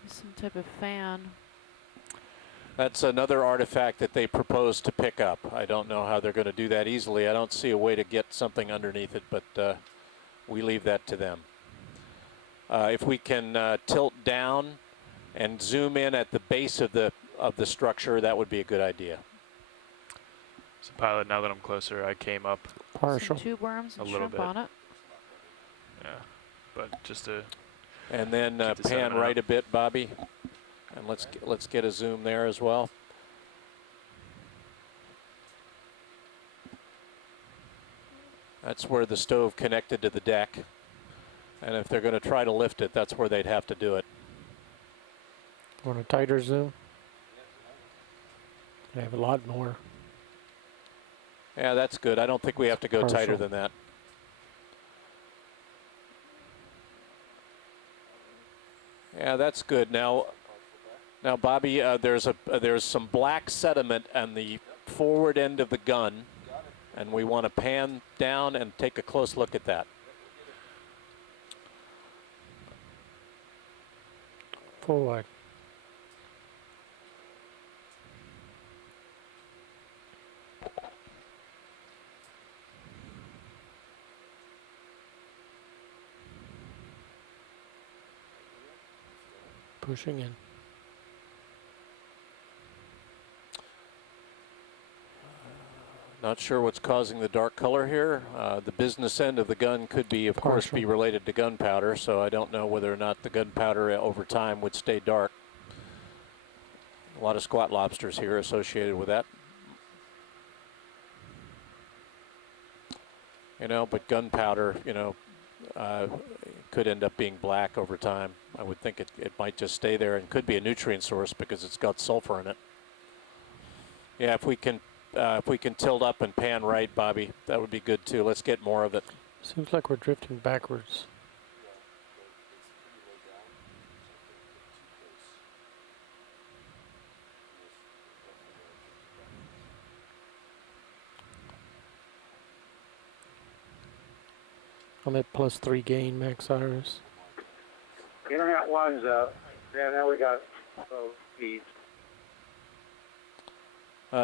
Some type of fan. That's another artifact that they propose to pick up. I don't know how they're going to do that easily. I don't see a way to get something underneath it, but we leave that to them. If we can tilt down and zoom in at the base of the structure, that would be a good idea. So pilot, now that I'm closer, I came up Some tube worms and shrimp on it. Yeah, but just to. And then pan right a bit, Bobby, and let's get a zoom there as well. That's where the stove connected to the deck. And if they're going to try to lift it, that's where they'd have to do it. Want a tighter zoom? I have a lot more. Yeah, that's good. I don't think we have to go tighter than that. Yeah, that's good. Now, Bobby, there's some black sediment on the forward end of the gun, and we want to pan down and take a close look at that. Full wide. Pushing in. Not sure what's causing the dark color here. The business end of the gun could be, of course, be related to gunpowder, so I don't know whether or not the gunpowder over time would stay dark. A lot of squat lobsters here associated with that. You know, but gunpowder, you know, could end up being black over time. I would think it might just stay there and could be a nutrient source because it's got sulfur in it. Yeah, if we can tilt up and pan right, Bobby, that would be good too. Let's get more of it. Seems like we're drifting backwards. I'm at +3 gain, Max Iris. Internet one's up. Yeah, now we got feeds.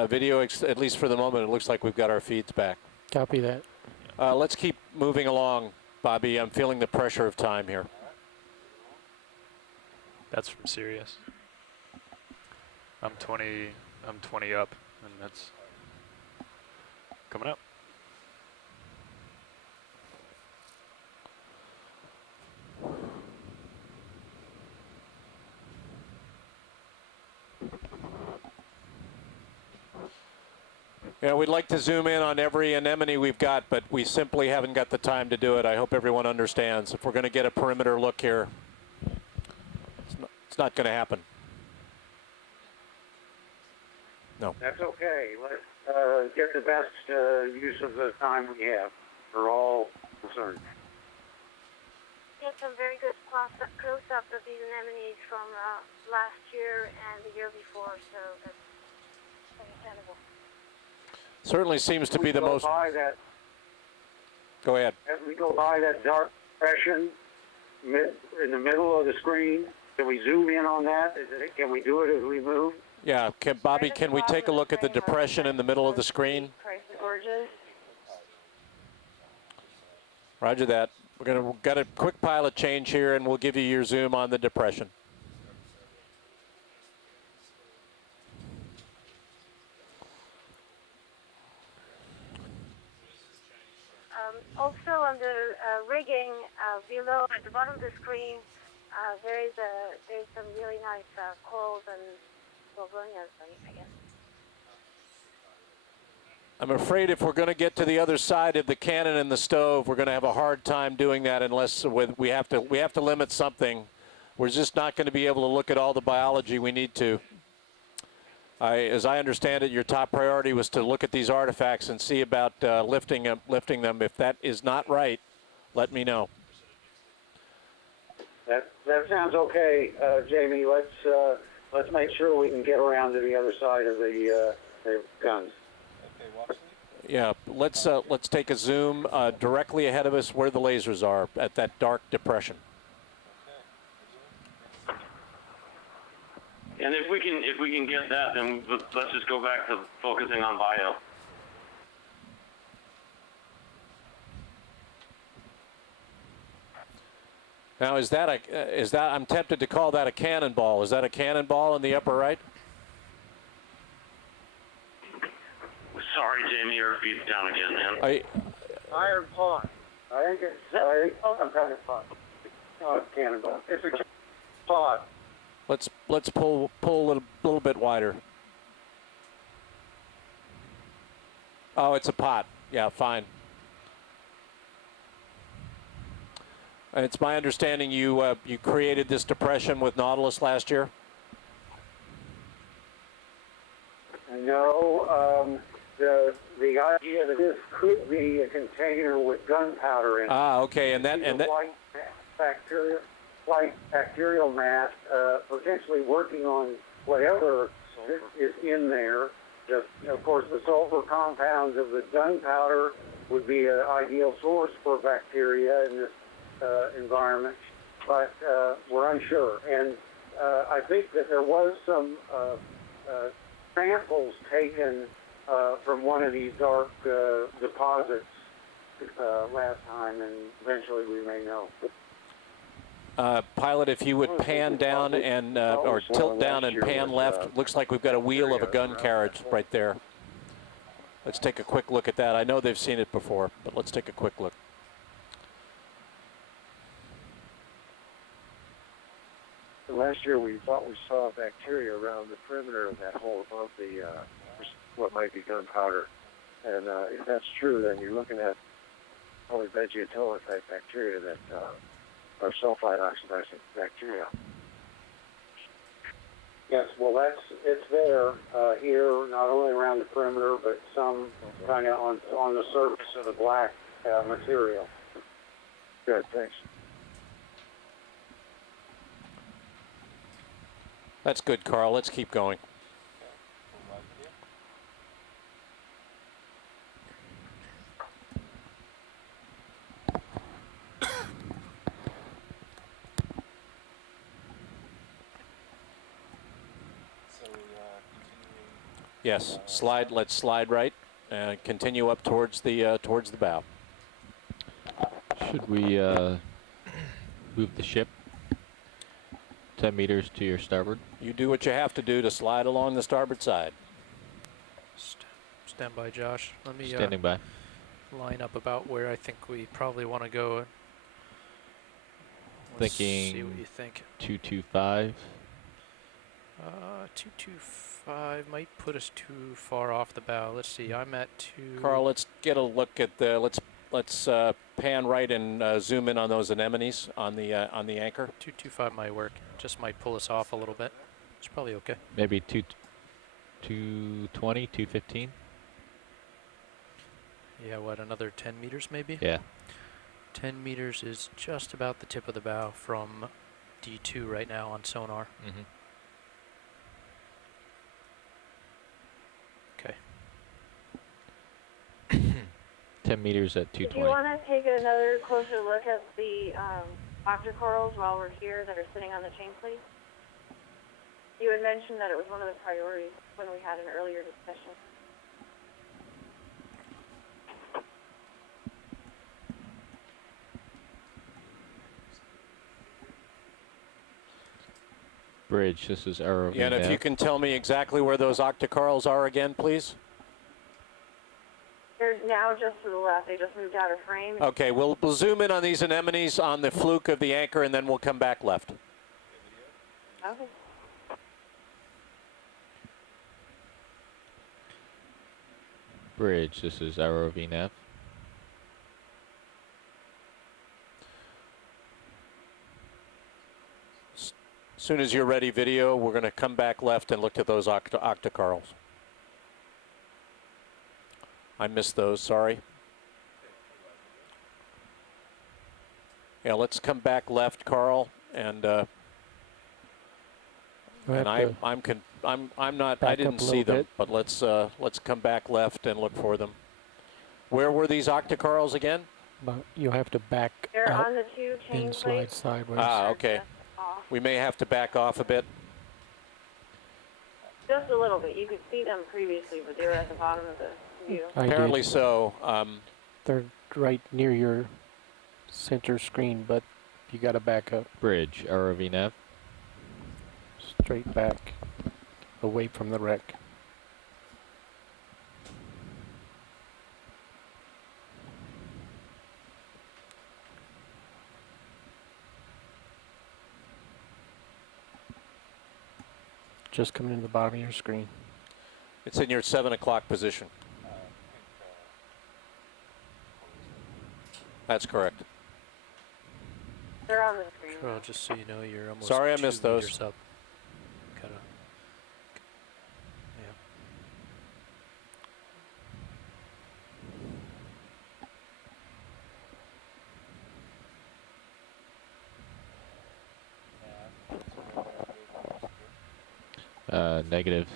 Video, at least for the moment, it looks like we've got our feeds back. Copy that. Let's keep moving along, Bobby. I'm feeling the pressure of time here. That's from Sirius. I'm 20 up, and that's coming up. Yeah, we'd like to zoom in on every anemone we've got, but we simply haven't got the time to do it. I hope everyone understands. If we're going to get a perimeter look here, It's not going to happen. No. That's okay. Let's get the best use of the time we have for all concerned. Get some very good close-up of these anemones from last year and the year before, so that's understandable. Certainly seems to be the most. Go ahead. As we go by that dark depression in the middle of the screen, can we zoom in on that? Can we do it as we move? Yeah, Bobby, can we take a look at the depression in the middle of the screen? Roger that. We're got a quick pilot change here, and we'll give you your zoom on the depression. Also on the rigging below at the bottom of the screen, there's some really nice corals and Slovenias, I guess. I'm afraid if we're going to get to the other side of the cannon and the stove, we're going to have a hard time doing that unless we have to limit something. We're just not going to be able to look at all the biology we need to. As I understand it, your top priority was to look at these artifacts and see about lifting them. If that is not right, let me know. That sounds okay, Jamie. Let's make sure we can get around to the other side of the guns. Yeah, let's take a zoom directly ahead of us where the lasers are at that dark depression. And if we can get that, then let's just go back to focusing on bio. Now, is that I'm tempted to call that a cannonball. Is that a cannonball in the upper right? Sorry, Jamie, your feet's down again, man. Iron pot. I think it's some kind of pot. Not a cannonball. It's a pot. Let's pull a little bit wider. Oh, it's a pot. Yeah, fine. And it's my understanding you created this depression with Nautilus last year? No, the idea that this could be a container with gunpowder in it. Ah, okay, and that white bacterial mass potentially working on whatever is in there. Of course, the sulfur compounds of the gunpowder would be an ideal source for bacteria in this environment, but we're unsure. And I think that there was some samples taken from one of these dark deposits last time, and eventually we may know. Pilot, if you would pan down and or tilt down and pan left, looks like we've got a wheel of a gun carriage right there. Let's take a quick look at that. I know they've seen it before, but let's take a quick look. Last year we thought we saw bacteria around the perimeter of that hole above the what might be gunpowder. And if that's true, then you're looking at probably Veggiatola type bacteria that are sulfide oxidizing bacteria. Yes, well, it's there here, not only around the perimeter, but some kind of on the surface of the black material. Good, thanks. That's good, Carl. Let's keep going. Yes, slide. Let's slide right and continue up towards the bow. Should we move the ship 10 meters to your starboard? You do what you have to do to slide along the starboard side. Stand by, Josh. Let me Standing by. line up about where I think we probably want to go. Let's see what you think. 225. 225 might put us too far off the bow. Let's see. I'm at 2. Carl, let's get a look at the. Let's let's pan right and zoom in on those anemones on the anchor. 225 might work. Just might pull us off a little bit. It's probably okay. Maybe 220, 215. Yeah, what, another 10 meters maybe? Yeah. 10 meters is just about the tip of the bow from D2 right now on sonar. Mm-hmm. Okay. 10 meters at If you 220. want to take another closer look at the octocorals while we're here that are sitting on the chain plate, you had mentioned that it was one of the priorities when we had an earlier discussion. Bridge, this is ROV. Yeah, and if you can tell me exactly where those octocorals are again, please. They're now just to the left. They just moved out of frame. Okay, we'll zoom in on these anemones on the fluke of the anchor, and then we'll come back left. Okay. Bridge, this is ROV nav. As soon as you're ready, video, we're going to come back left and look at those octocorals. I missed those, sorry. Yeah, let's come back left, Carl, and I'm not. I didn't see them, but let's come back left and look for them. Where were these octocorals again? But you have to back They're out on the two chain and slide plates. sideways. Ah, okay. We may have to back off a bit. Just a little bit. You could see them previously, but they were at the bottom of the view. Apparently so. They're right near your center screen, but you got to back up. Bridge, ROV nav. Straight back, away from the wreck. Just coming in the bottom of your screen. It's in your 7 o'clock position. That's correct. They're on the screen. Well, just so you know, you're almost Sorry, I 2 missed those. meters up. Gotta, yeah. Negative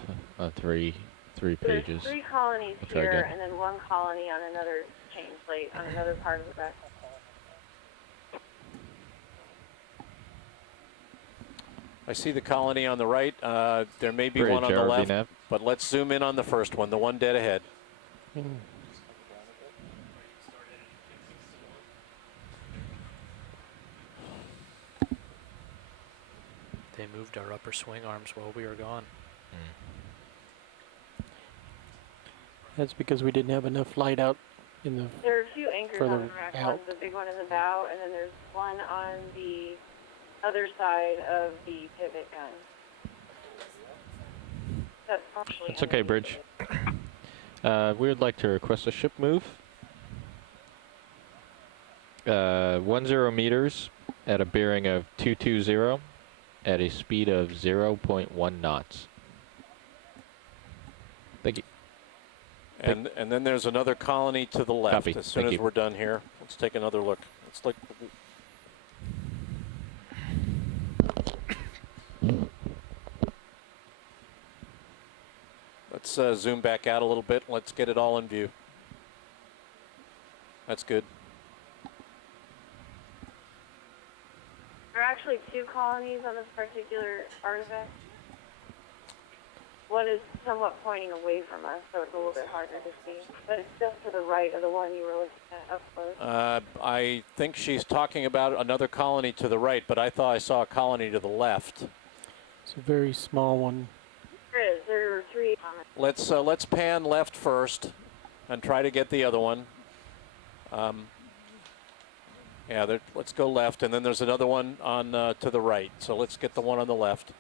three pages. There's 3 colonies I'll try here, again. and then 1 colony on another chain plate on another part of the wreck. I see the colony on the right. There may be Bridge, one on the ROV left, nav. but let's zoom in on the first one, the one dead ahead. They moved our upper swing arms while we were gone. That's because we didn't have enough light out in the There are 2 anchors on further the wreck. out. One's the big one in the bow, and then there's one on the other side of the pivot gun. That's partially It's okay, Bridge. We would like to request a ship move. 10 meters at a bearing of 220 at a speed of 0.1 knots. Thank you. And then there's another colony to the left. Copy. As soon Thank as you. we're done here, let's take another look. Let's zoom back out a little bit. Let's get it all in view. That's good. There are actually 2 colonies on this particular artifact. One is somewhat pointing away from us, so it's a little bit harder to see. But it's just to the right of the one you were looking at up close. I think she's talking about another colony to the right, but I thought I saw a colony to the left. It's a very small one. There is. There are 3 colonies. Let's pan left first and try to get the other one. Yeah, let's go left, and then there's another one on to the right. So let's get the one on the left.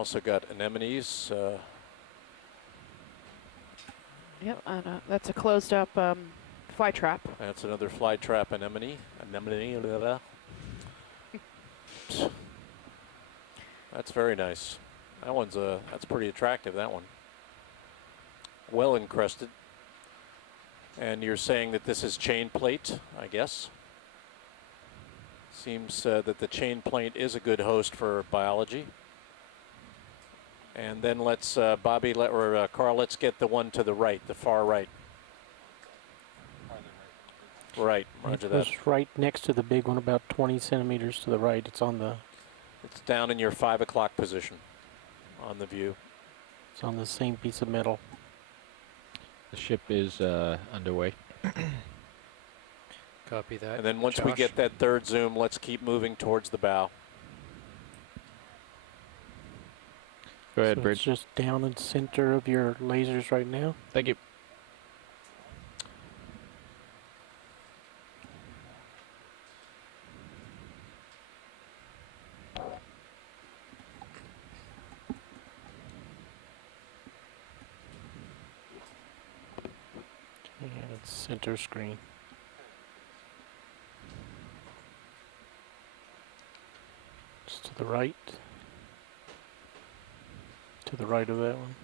Also got anemones. Yep, and that's a closed up fly trap. That's another fly trap anemone. Blah, blah. That's very nice. That one's that's pretty attractive, that one. Well encrusted. And you're saying that this is chain plate, I guess? Seems that the chain plate is a good host for biology. And then let's, Bobby, Carl, let's get the one to the right, the far right. Right, roger that. It's right next to the big one, about 20 centimeters to the right. It's on the... It's down in your 5 o'clock position on the view. It's on the same piece of metal. The ship is underway. Copy that. And then once we Josh. get that third zoom, let's keep moving towards the bow. Go ahead, So Bridge. it's just down in the center of your lasers right now. Thank you. And it's center screen. Just to the right. To the right of that one.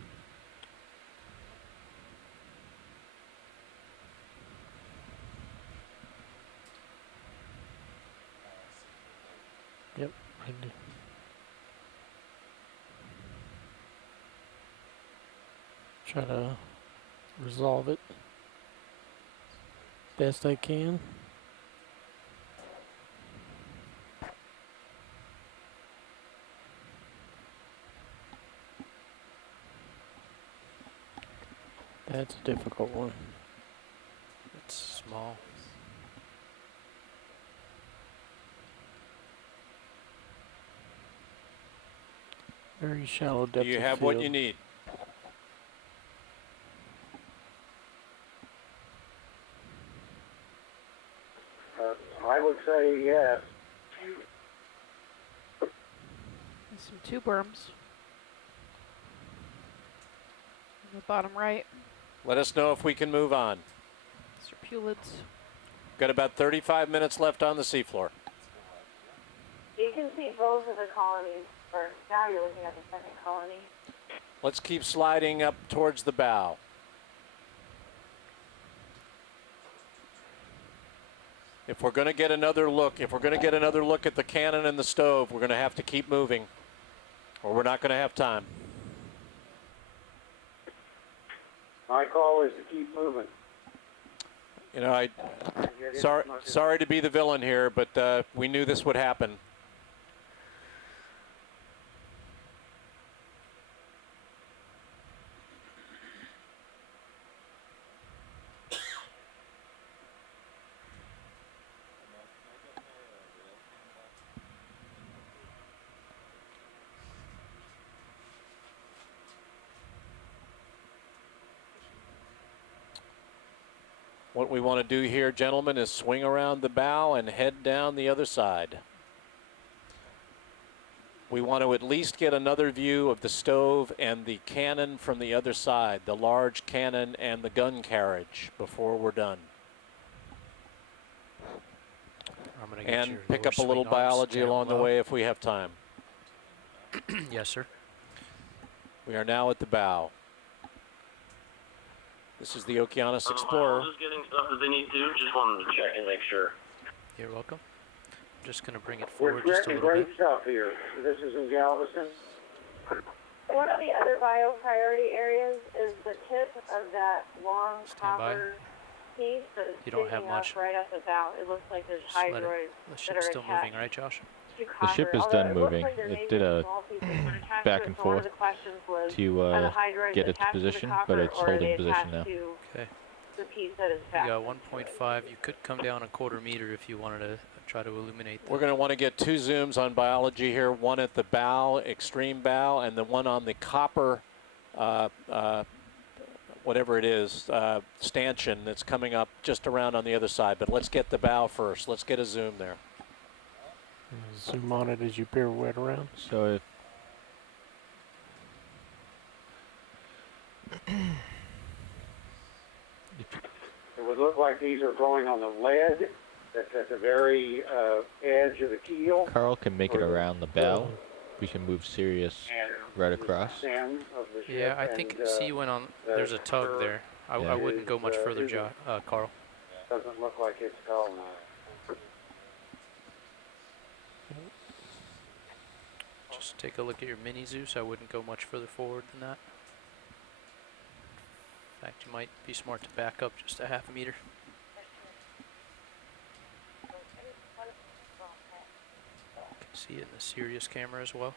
Yep, right there. Try to resolve it best I can. That's a difficult one. It's small. Very shallow depth. Do you of have field. what you need? I would say yes. There's some tube worms. In the bottom right. Let us know if we can move on. Serpulids. Got about 35 minutes left on the seafloor. You can see both of the colonies, or now you're looking at the second colony. Let's keep sliding up towards the bow. If we're going to get another look, at the cannon and the stove, we're going to have to keep moving, or we're not going to have time. My call is to keep moving. You know, sorry to be the villain here, but we knew this would happen. What we want to do here, gentlemen, is swing around the bow and head down the other side. We want to at least get another view of the stove and the cannon from the other side, the large cannon and the gun carriage, before we're done. I'm gonna get And your pick lower up a little swing arms biology down along the low. way if we have time. Yes, sir. We are now at the bow. This is the Okeanos Explorer. Just getting stuff that they need to. Just wanted to check and make sure. You're welcome. I'm just going to bring it We're forward just a getting little great bit. stuff here. This is in Galveston. One of the other bio priority areas is the tip of that long Stand by. copper piece that is You don't have sticking up much. right at the bow. It looks like there's Just let it. hydroids The that ship's are still attached moving, right, Josh? to The ship copper, is although done it looks moving. like there may It be did a small pieces that are attached back to it. and So one of forth the questions was, to are the hydroids get its attached to the position, copper, but it's or are holding they position attached now. to Okay. the piece that is You fastened got to it? 1.5. You could come down a quarter meter if you wanted to try to illuminate We're going to want to get two zooms on biology here, one at the bow, extreme bow, and the one on the copper, whatever it is, stanchion that's coming up just around on the other side. But let's get the bow first. Let's get a zoom there. Zoom on it as you pirouette around. So like these are going on the lead that's at the very edge of the keel. Carl can make it around the bow. We can move Sirius right across. Yeah, I think C went on. There's a tug there. I wouldn't go much further, Carl. Doesn't look like it's tall enough. Just take a look at your mini Zeus. I wouldn't go much further forward than that. In fact, you might be smart to back up just a half a meter. You can see it in the Sirius camera as well.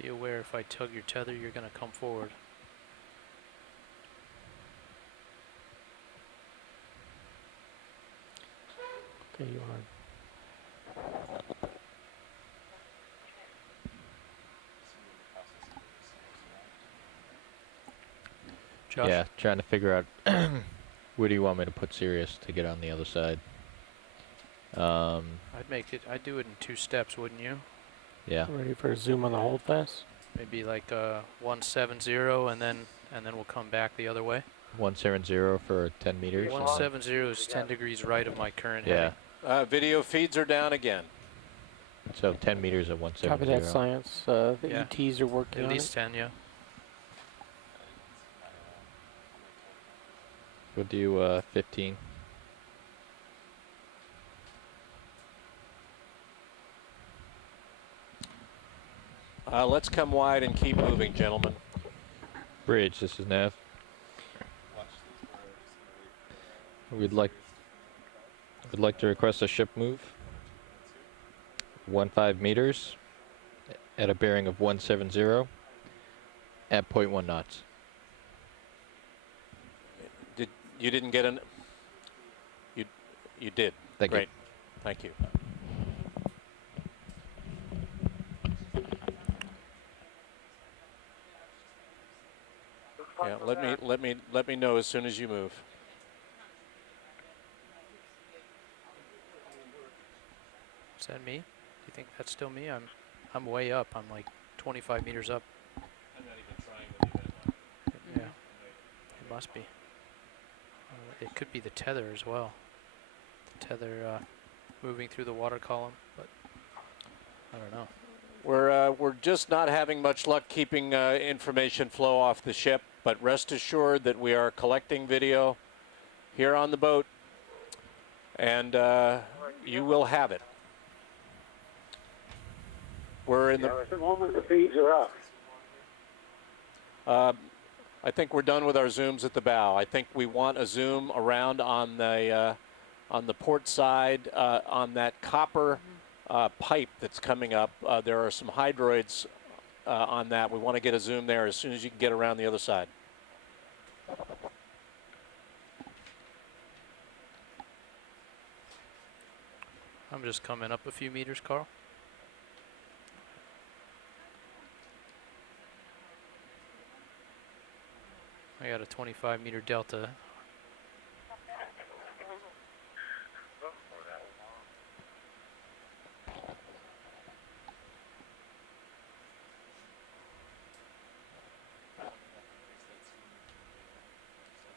Be aware if I tug your tether, you're going to come forward. Okay, you are. Josh? Yeah, trying to figure out where do you want me to put Sirius to get on the other side. I'd do it in 2 steps, wouldn't you? Yeah. Ready for a zoom on the hold fast? Maybe like 170 and then we'll come back the other way. 170 for 10 meters. 170 is 10 degrees right of my current Yeah. heading. Video feeds are down again. So 10 meters at 170. Copy that, science. The Yeah. ETs are working At on least it. 10, yeah. We'll do 15. Let's come wide and keep moving, gentlemen. Bridge, this is Nav. We'd like to request a ship move. 15 meters at a bearing of 170 at 0.1 knots. You didn't get an... You did. Thank you. Great. Thank you. Yeah, let me know as soon as you move. Is that me? Do you think that's still me? I'm way up. I'm like 25 meters up. I'm not even trying to do that. Yeah. It must be. It could be the tether as well. The tether moving through the water column, but I don't know. We're just not having much luck keeping information flow off the ship, but rest assured that we are collecting video here on the boat, and you will have it. We're in At the moment the feeds are up. I think we're done with our zooms at the bow. I think we want a zoom around on the port side on that copper pipe that's coming up. There are some hydroids on that. We want to get a zoom there as soon as you can get around the other side. I'm just coming up a few meters, Carl. I got a 25 meter delta.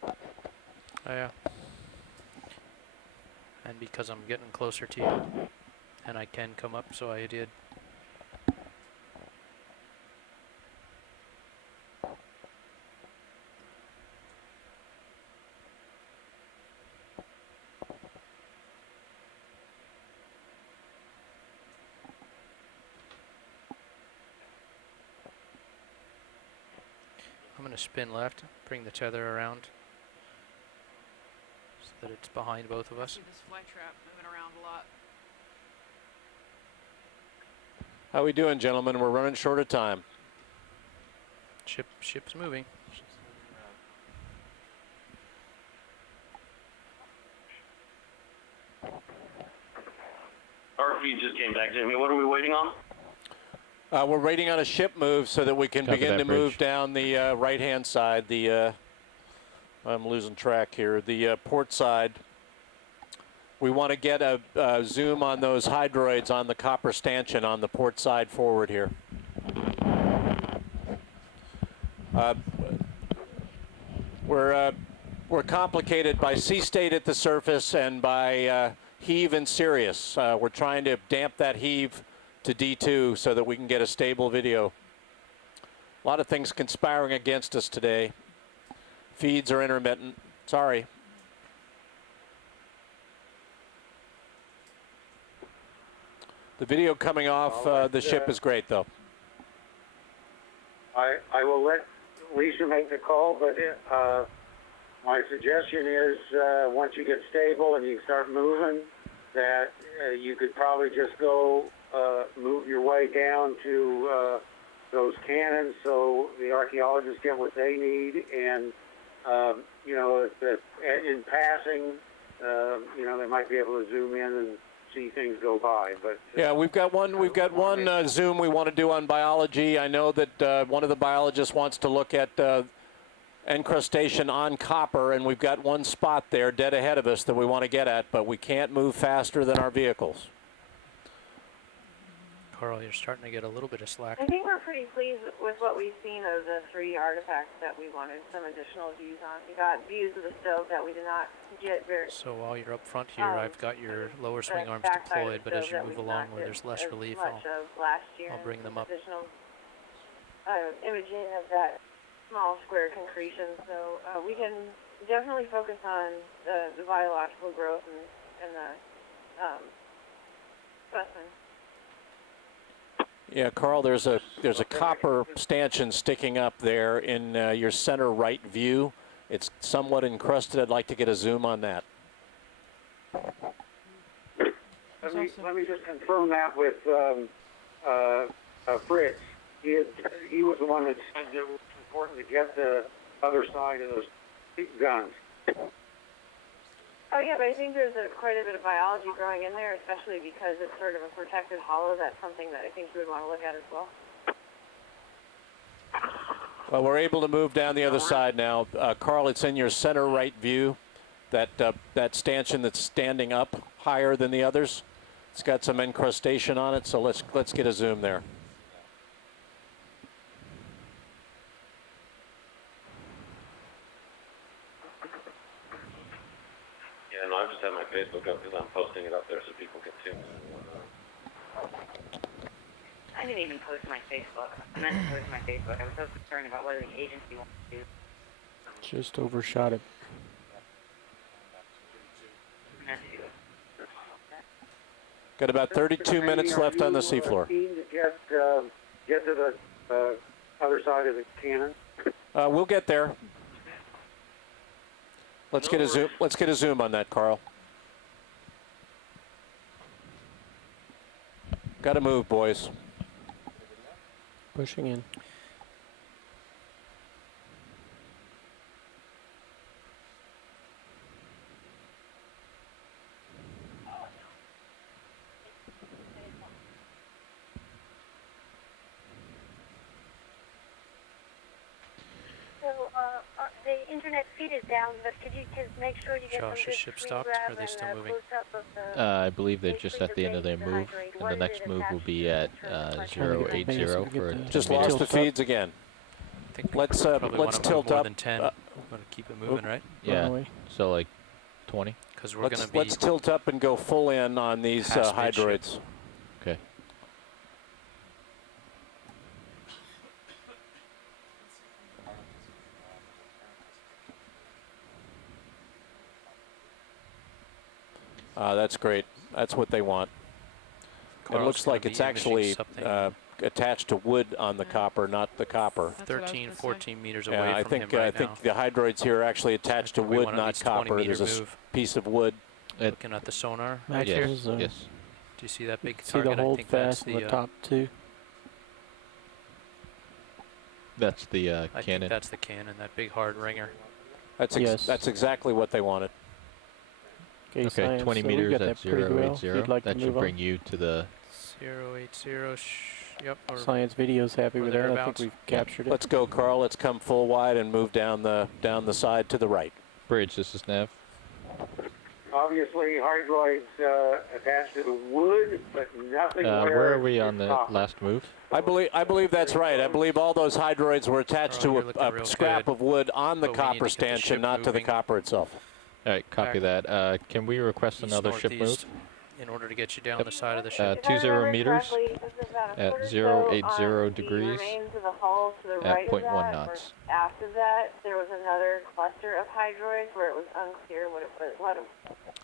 Oh yeah. And because I'm getting closer to you, and I can come up, so I did. I'm going to spin left, bring the tether around so that it's behind both of us. See this fly trap moving around a lot. How we doing, gentlemen? We're running short of time. Ship's moving. Our feed just came back, Jimmy. What are we waiting on? We're waiting on a ship move so that we can Copy begin that, to move Bridge. down the right-hand side. I'm losing track here. The port side. We want to get a zoom on those hydroids on the copper stanchion on the port side forward here. We're complicated by sea state at the surface and by heave in Sirius. We're trying to damp that heave to D2 so that we can get a stable video. A lot of things conspiring against us today. Feeds are intermittent. Sorry. The video coming off the ship is great, though. I will let Lisa make the call, but my suggestion is once you get stable and you start moving, that you could probably just go move your way down to those cannons so the archaeologists get what they need, and you know, in passing, you know, they might be able to zoom in and see things go by. But yeah, we've got one zoom we want to do on biology. I know that one of the biologists wants to look at encrustation on copper, and we've got one spot there dead ahead of us that we want to get at, but we can't move faster than our vehicles. Carl, you're starting to get a little bit of slack. I think we're pretty pleased with what we've seen of the 3 artifacts that we wanted some additional views on. We got views of the stove that we did not get very... So while you're up front here, I've got your lower swing arms deployed, but as you move along where there's less relief, I'll bring them up. Additional imaging of that small square concretion, so we can definitely focus on the biological growth and the specimen. Yeah, Carl, there's a copper stanchion sticking up there in your center right view. It's somewhat encrusted. I'd like to get a zoom on that. Let me just confirm that with Fritz. He was the one that said it was important to get the other side of those guns. Oh yeah, but I think there's quite a bit of biology growing in there, especially because it's sort of a protected hollow. That's something that I think you would want to look at as well. Well, we're able to move down the other side now. Carl, it's in your center right view, that stanchion that's standing up higher than the others. It's got some encrustation on it, so let's get a zoom there. Yeah, no, I've just had my Facebook up because I'm posting it up there so people can see. I didn't even post my Facebook. I meant to post my Facebook. I was so concerned about whether the agency wanted to do. Just overshot it. Got about 32 minutes left on the seafloor. Get to the other side of the cannon. We'll get there. Let's get a zoom. Let's get a zoom on that, Carl. Got to move, boys. Pushing in. The internet feed is down, but could you just make sure you get Josh, some is good ship screen stopped? grab Are they and still moving? close-up of the I believe they're just at the end of their move, and the next move will be at 080 for Just lost the feeds again. I think Let's tilt more up. than 10. We're going to keep it moving, right? Yeah. So like 20. Because we're going to be. Let's tilt up and go full in on these hydroids. Okay. That's great. That's what they want. Carl's it looks like it's actually attached to wood on the copper, not the copper. 13, 14 meters away I from think him right I think now. the hydroids here are actually attached to wood, not copper. There's a piece of wood. Looking at the sonar right Yes. here. Yes. Do you see that big See target? the hold I think that's fast in the top two. That's the I cannon. think that's the cannon, that big hard ringer. That's that's exactly what they wanted. Okay, science, 20 so we meters got at that pretty well. 080. You'd like That to should move bring on? you to the 080. Yep. Science video's happy with that. I think thereabouts. we've captured it. Let's go, Carl. Let's come full wide and move down the side to the right. bridge. This is Nav. obviously hydroids attached to the wood, but nothing where are we on the last move? I believe that's right. I believe all those hydroids were attached to a scrap of wood on the copper stanchion, not to the copper itself. All right, copy that. Can we request another ship move? In order to get you down the side of the ship. 20 meters at 080 degrees Remains of the hull to the right at of 0.1 that, knots. or after that, there was another cluster of hydroids where it was unclear what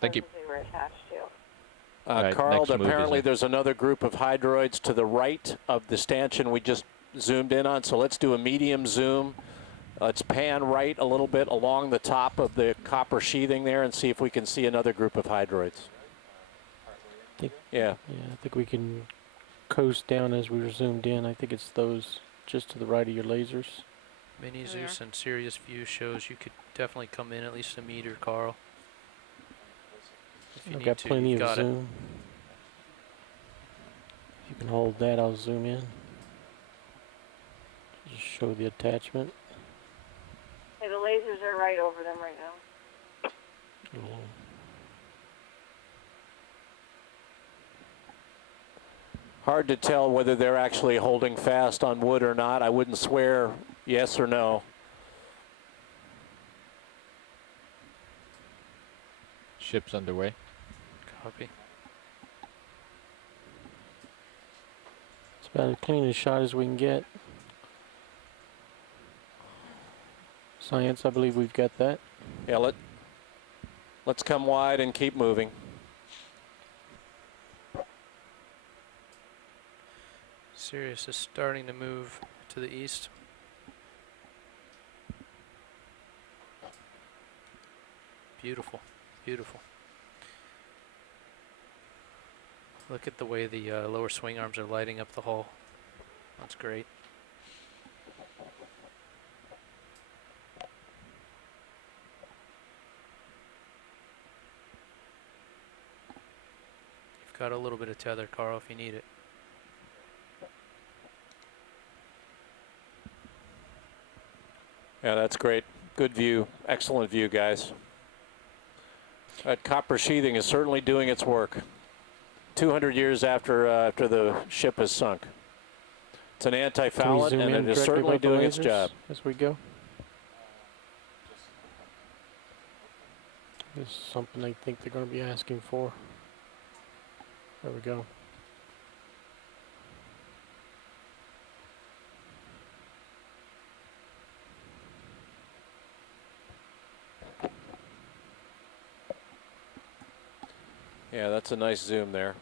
Thank you. they were attached to. Right, Carl, next move is apparently in. there's another group of hydroids to the right of the stanchion we just zoomed in on. So let's do a medium zoom. Let's pan right a little bit along the top of the copper sheathing there and see if we can see another group of hydroids. Yeah. Yeah, I think we can coast down as we were zoomed in. I think it's those just to the right of your lasers. Mini Zeus and Sirius view shows you could definitely come in at least a meter, Carl. If you I've need got to, plenty you've of got zoom. If you can hold that, I'll zoom in. Just show the attachment. Hey, the lasers are right over them right now. Hard to tell whether they're actually holding fast on wood or not. I wouldn't swear yes or no. Ship's underway. Copy. It's about as clean a shot as we can get. Science, I believe we've got that. Yeah, let's come wide and keep moving. Sirius is starting to move to the east. Beautiful, beautiful. Look at the way the lower swing arms are lighting up the hull. That's great. You've got a little bit of tether, Carl, if you need it. Yeah, that's great. Good view. Excellent view, guys. That copper sheathing is certainly doing its work. 200 years after the ship is sunk. It's an anti-foulant, and it is certainly doing its job. As we go. This is something I think they're going to be asking for. There we go. Yeah, that's a nice zoom there.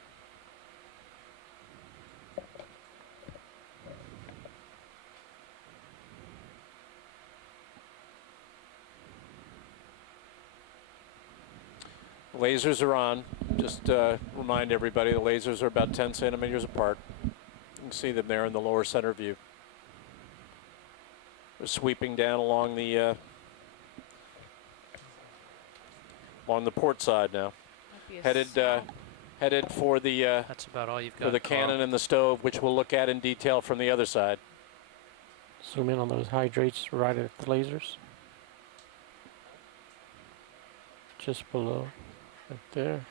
Lasers are on. Just remind everybody the lasers are about 10 centimeters apart. You can see them there in the lower center view. They're sweeping down along the port side now. Headed for the that's about all you've got for the cannon and the stove, which we'll look at in detail from the other side. Zoom in on those hydrates right at the lasers. Just below, right there.